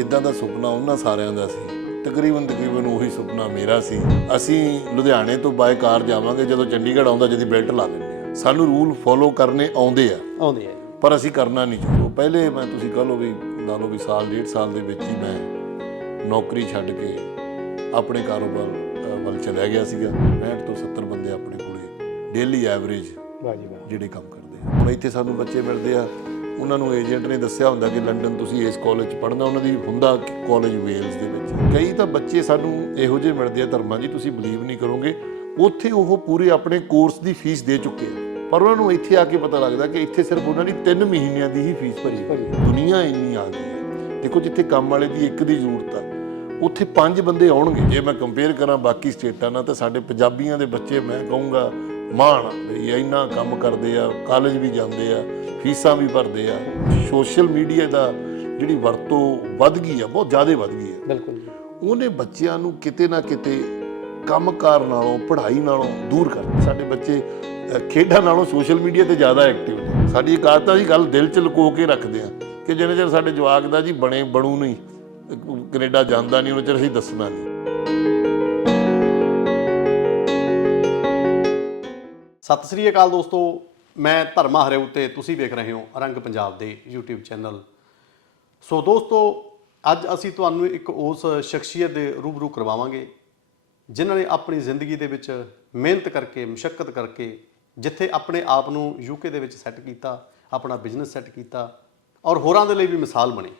ਜਿੱਦਾਂ ਦਾ ਸੁਪਨਾ ਉਹਨਾਂ ਸਾਰਿਆਂ ਦਾ ਸੀ। ਤਕਰੀਬਨ ਤਕਰੀਬਨ ਉਹੀ ਸੁਪਨਾ ਮੇਰਾ ਸੀ। ਅਸੀਂ ਲੁਧਿਆਣੇ ਤੋਂ ਬਾਏ ਕਾਰ ਜਾਵਾਂਗੇ ਜਦੋਂ ਚੰਡੀਗੜ੍ਹ ਆਉਂਦਾ ਜਦੀ ਬੈਲਟ ਲਾ ਦਿੰਦੇ ਆ ਸਾਨੂੰ ਰੂਲ ਫੋਲੋ ਕਰਨੇ ਆਉਂਦੇ ਆ। ਆਉਂਦੇ ਆ। ਪਰ ਅਸੀਂ ਕਰਨਾ ਨਹੀਂ ਚਾਹੁੰਦੇ। ਪਹਿਲੇ ਮੈਂ ਤੁਸੀਂ ਕਹ ਲਓ ਵੀ ਲਾ ਲਓ ਵੀ ਸਾਲ ਡੇਢ ਸਾਲ ਦੇ ਵਿੱਚ ਹੀ ਮੈਂ ਨੌਕਰੀ ਛੱਡ ਕੇ ਆਪਣੇ ਕਾਰੋਬਾਰ ਵੱਲ ਚਲਾ ਗਿਆ ਸੀਗਾ। 65 ਤੋਂ 70 ਬੰਦੇ ਆਪਣੇ ਕੋਲੇ ਡੇਲੀ ਐਵਰੇਜ ਵਾਹ ਜੀ ਵਾਹ। ਜਿਹੜੇ ਕੰਮ ਕਰਦੇ ਆ। ਹੁਣ ਇੱਥੇ ਸਾਨੂੰ ਬੱਚੇ ਮਿਲਦੇ ਆ। ਉਹਨਾਂ ਨੂੰ ਏਜੰਟ ਨੇ ਦੱਸਿਆ ਹੁੰਦਾ ਕਿ ਲੰਡਨ ਤੁਸੀਂ ਇਸ ਕਾਲਜ 'ਚ ਪੜ੍ਹਨਾ, ਉਹਨਾਂ ਦੀ ਹੁੰਦਾ ਕਾਲਜ ਵੇਲਸ ਦੇ ਵਿੱਚ। ਕਈ ਤਾਂ ਬੱਚੇ ਸਾਨੂੰ ਇਹੋ ਜਿਹੇ ਮਿਲਦੇ ਆ, ਧਰਮਾ ਜੀ, ਤੁਸੀਂ ਬਲੀਵ ਨਹੀਂ ਕਰੋਗੇ। ਉੱਥੇ ਉਹ ਪੂਰੇ ਆਪਣੇ ਕੋਰਸ ਦੀ ਫੀਸ ਦੇ ਚੁੱਕੇ ਪਰ ਉਹਨਾਂ ਨੂੰ ਇੱਥੇ ਆ ਕੇ ਪਤਾ ਲੱਗਦਾ ਕਿ ਇੱਥੇ ਸਿਰਫ ਉਹਨਾਂ ਦੀ 3 ਮਹੀਨਿਆਂ ਦੀ ਹੀ ਫੀਸ ਭਰੀ ਹੋਈ ਦੁਨੀਆ ਇੰਨੀ ਆ ਗਈ ਹੈ। ਦੇਖੋ, ਜਿੱਥੇ ਕੰਮ ਵਾਲੇ ਦੀ ਇੱਕ ਦੀ ਜ਼ਰੂਰਤ ਆ, ਉੱਥੇ ਪੰਜ ਬੰਦੇ ਆਉਣਗੇ। ਜੇ ਮੈਂ ਕੰਪੇਅਰ ਕਰਾਂ ਬਾਕੀ ਸਟੇਟਾਂ ਨਾਲ, ਤਾਂ ਸਾਡੇ ਪੰਜਾਬੀਆਂ ਦੇ ਬੱਚੇ, ਮੈਂ ਕਹੂੰਗਾ ਮਾਣ ਵੀ ਇੰਨਾ ਕੰਮ ਕਰਦੇ ਆ ਕਾਲਜ ਵੀ ਜਾਂਦੇ ਆ ਫੀਸਾਂ ਵੀ ਭਰਦੇ ਆ। ਸੋਸ਼ਲ ਮੀਡੀਆ ਦਾ ਜਿਹੜੀ ਵਰਤੋਂ ਵੱਧ ਗਈ ਆ ਬਹੁਤ ਜ਼ਿਆਦਾ ਵੱਧ ਗਈ ਆ। ਬਿਲਕੁਲ ਉਹਨੇ ਬੱਚਿਆਂ ਨੂੰ ਕਿਤੇ ਨਾ ਕਿਤੇ ਕੰਮਕਾਰ ਨਾਲੋਂ ਪੜ੍ਹਾਈ ਨਾਲੋਂ ਦੂਰ ਕਰ ਸਾਡੇ ਬੱਚੇ ਖੇਡਾਂ ਨਾਲੋਂ ਸੋਸ਼ਲ ਮੀਡੀਆ ਤੇ ਜ਼ਿਆਦਾ ਐਕਟਿਵ ਨੇ। ਸਾਡੀ ਇੱਕ ਆਦਤ ਆ ਜੀ ਗੱਲ ਦਿਲ 'ਚ ਲੁਕੋ ਕੇ ਰੱਖਦੇ ਆ ਕਿ ਜਿੰਨੇ ਚਿਰ ਸਾਡੇ ਜਵਾਕ ਦਾ ਜੀ ਬਣੇ ਬਣੂ ਨਹੀਂ ਕੈਨੇਡਾ ਜਾਂਦਾ ਨਹੀਂ ਉਹਨਾਂ ਚਿਰ ਅਸੀਂ ਦੱਸਣਾ ਨਹੀਂ। ਸਤਿ ਸ੍ਰੀ ਅਕਾਲ ਦੋਸਤੋ, ਮੈਂ ਧਰਮਾ ਹਰਿਓ ਤੇ ਤੁਸੀਂ ਵੇਖ ਰਹੇ ਹੋ ਰੰਗ ਪੰਜਾਬ ਦੇ YouTube ਚੈਨਲ। ਸੋ ਦੋਸਤੋ, ਅੱਜ ਅਸੀਂ ਤੁਹਾਨੂੰ ਇੱਕ ਉਸ ਸ਼ਖਸੀਅਤ ਦੇ ਰੂਬਰੂ ਕਰਵਾਵਾਂਗੇ, ਜਿਨ੍ਹਾਂ ਨੇ ਆਪਣੀ ਜ਼ਿੰਦਗੀ ਦੇ ਵਿੱਚ ਮਿਹਨਤ ਕਰਕੇ ਮੁਸ਼ਕਲ ਕਰਕੇ, ਜਿੱਥੇ ਆਪਣੇ ਆਪ ਨੂੰ ਯੂਕੇ ਦੇ ਵਿੱਚ ਸੈੱਟ ਕੀਤਾ, ਆਪਣਾ ਬਿਜ਼ਨਸ ਸੈੱਟ ਕੀਤਾ ਔਰ ਹੋਰਾਂ ਦੇ ਲਈ ਵੀ ਮਿਸਾਲ ਬਣੇ।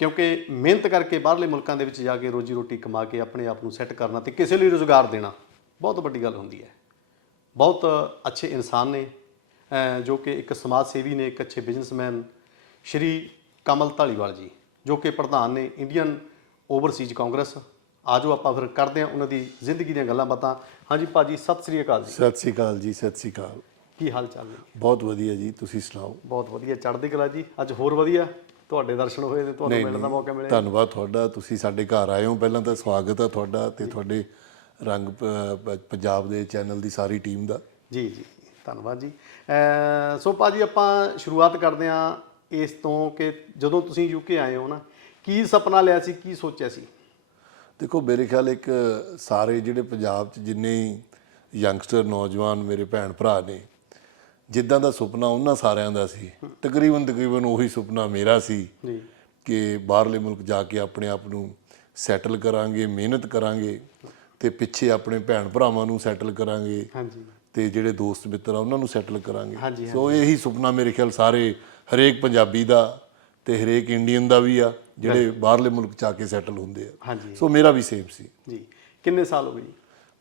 ਕਿਉਂਕਿ ਮਿਹਨਤ ਕਰਕੇ ਬਾਹਰਲੇ ਮੁਲਕਾਂ ਦੇ ਵਿੱਚ ਜਾ ਕੇ ਰੋਜੀ ਰੋਟੀ ਕਮਾ ਕੇ ਆਪਣੇ ਆਪ ਨੂੰ ਸੈੱਟ ਕਰਨਾ ਤੇ ਕਿਸੇ ਲਈ ਰੋਜ਼ਗਾਰ ਦੇਣਾ ਬਹੁਤ ਵੱਡੀ ਗੱਲ ਹੁੰਦੀ ਹੈ। ਬਹੁਤ ਅੱਛੇ ਇਨਸਾਨ ਨੇ ਜੋ ਕਿ ਇੱਕ ਸਮਾਜ ਸੇਵੀ ਨੇ ਇੱਕ ਅੱਛੇ ਬਿਜ਼ਨਸਮੈਨ ਸ਼੍ਰੀ ਕਮਲ ਢਾਲੀਵਾਲ ਜੀ ਜੋ ਕਿ ਪ੍ਰਧਾਨ ਨੇ ਇੰਡੀਅਨ ਓਵਰਸੀਜ਼ ਕਾਂਗਰਸ ਆਜੋ ਆਪਾਂ ਫਿਰ ਕਰਦੇ ਹਾਂ ਉਹਨਾਂ ਦੀ ਜ਼ਿੰਦਗੀ ਦੀਆਂ ਗੱਲਾਂ ਬਾਤਾਂ। ਹਾਂਜੀ ਭਾਜੀ ਸਤਿ ਸ੍ਰੀ ਅਕਾਲ ਜੀ। ਸਤਿ ਸ੍ਰੀ ਅਕਾਲ ਜੀ ਸਤਿ ਸ੍ਰੀ ਅਕਾਲ। ਕੀ ਹਾਲ ਚਾਲ ਨੇ? ਬਹੁਤ ਵਧੀਆ ਜੀ ਤੁਸੀਂ ਸੁਣਾਓ? ਬਹੁਤ ਵਧੀਆ ਚੜ੍ਹਦੀ ਕਲਾ ਜੀ। ਅੱਜ ਹੋਰ ਵਧੀਆ? ਤੁਹਾਡੇ ਦਰਸ਼ਨ ਹੋਏ ਤੇ ਤੁਹਾਨੂੰ ਮਿਲਣ ਦਾ ਮੌਕਾ ਮਿਲਿਆ। ਧੰਨਵਾਦ ਤੁਹਾਡਾ ਤੁਸੀਂ ਸਾਡੇ ਘਰ ਆਏ ਹੋ ਪਹਿਲਾਂ ਤਾਂ ਸਵਾਗਤ ਹੈ ਤੁਹਾਡਾ ਤੇ ਤੁਹਾਡੇ ਰੰਗ ਪੰਜਾਬ ਦੇ ਚੈਨਲ ਦੀ ਸਾਰੀ ਟੀਮ ਦਾ। ਜੀ ਜੀ ਧੰਨਵਾਦ ਜੀ। ਸੋ ਭਾਜੀ ਆਪਾਂ ਸ਼ੁਰੂਆਤ ਕਰਦੇ ਹਾਂ ਇਸ ਤੋਂ ਕਿ ਜਦੋਂ ਤੁਸੀਂ ਯੂਕੇ ਆਏ ਹੋ ਨਾ ਕੀ ਸੁਪਨਾ ਲਿਆ ਸੀ ਕੀ ਸੋਚਿਆ ਸੀ? ਦੇਖੋ ਮੇਰੇ ਖਿਆਲ ਇੱਕ ਸਾਰੇ ਜਿਹੜੇ ਪੰਜਾਬ 'ਚ ਜਿੰਨੇ ਯੰਗਸਟਰ ਨੌਜਵਾਨ ਮੇਰੇ ਭੈਣ ਭਰਾ ਨੇ ਜਿੱਦਾਂ ਦਾ ਸੁਪਨਾ ਉਹਨਾਂ ਸਾਰਿਆਂ ਦਾ ਸੀ ਤਕਰੀਬਨ ਤਕਰੀਬਨ ਉਹੀ ਸੁਪਨਾ ਮੇਰਾ ਸੀ ਜੀ। ਕਿ ਬਾਹਰਲੇ ਮੁਲਕ ਜਾ ਕੇ ਆਪਣੇ ਆਪ ਨੂੰ ਸੈਟਲ ਕਰਾਂਗੇ ਮਿਹਨਤ ਕਰਾਂਗੇ। ਤੇ ਪਿੱਛੇ ਆਪਣੇ ਭੈਣ ਭਰਾਵਾਂ ਨੂੰ ਸੈਟਲ ਕਰਾਂਗੇ। ਹਾਂਜੀ। ਤੇ ਜਿਹੜੇ ਦੋਸਤ ਮਿੱਤਰ ਆ ਉਹਨਾਂ ਨੂੰ ਸੈਟਲ ਕਰਾਂਗੇ। ਸੋ ਇਹੀ ਸੁਪਨਾ ਮੇਰੇ ਖਿਆਲ ਸਾਰੇ ਹਰੇਕ ਪੰਜਾਬੀ ਦਾ ਤੇ ਹਰੇਕ ਇੰਡੀਅਨ ਦਾ ਵੀ ਆ ਜਿਹੜੇ ਬਾਹਰਲੇ ਮੁਲਕ ਚ ਆ ਕੇ ਸੈਟਲ ਹੁੰਦੇ ਆ। ਹਾਂਜੀ। ਸੋ ਮੇਰਾ ਵੀ ਸੇਮ ਸੀ। ਜੀ। ਕਿੰਨੇ ਸਾਲ ਹੋ ਗਏ ਜੀ?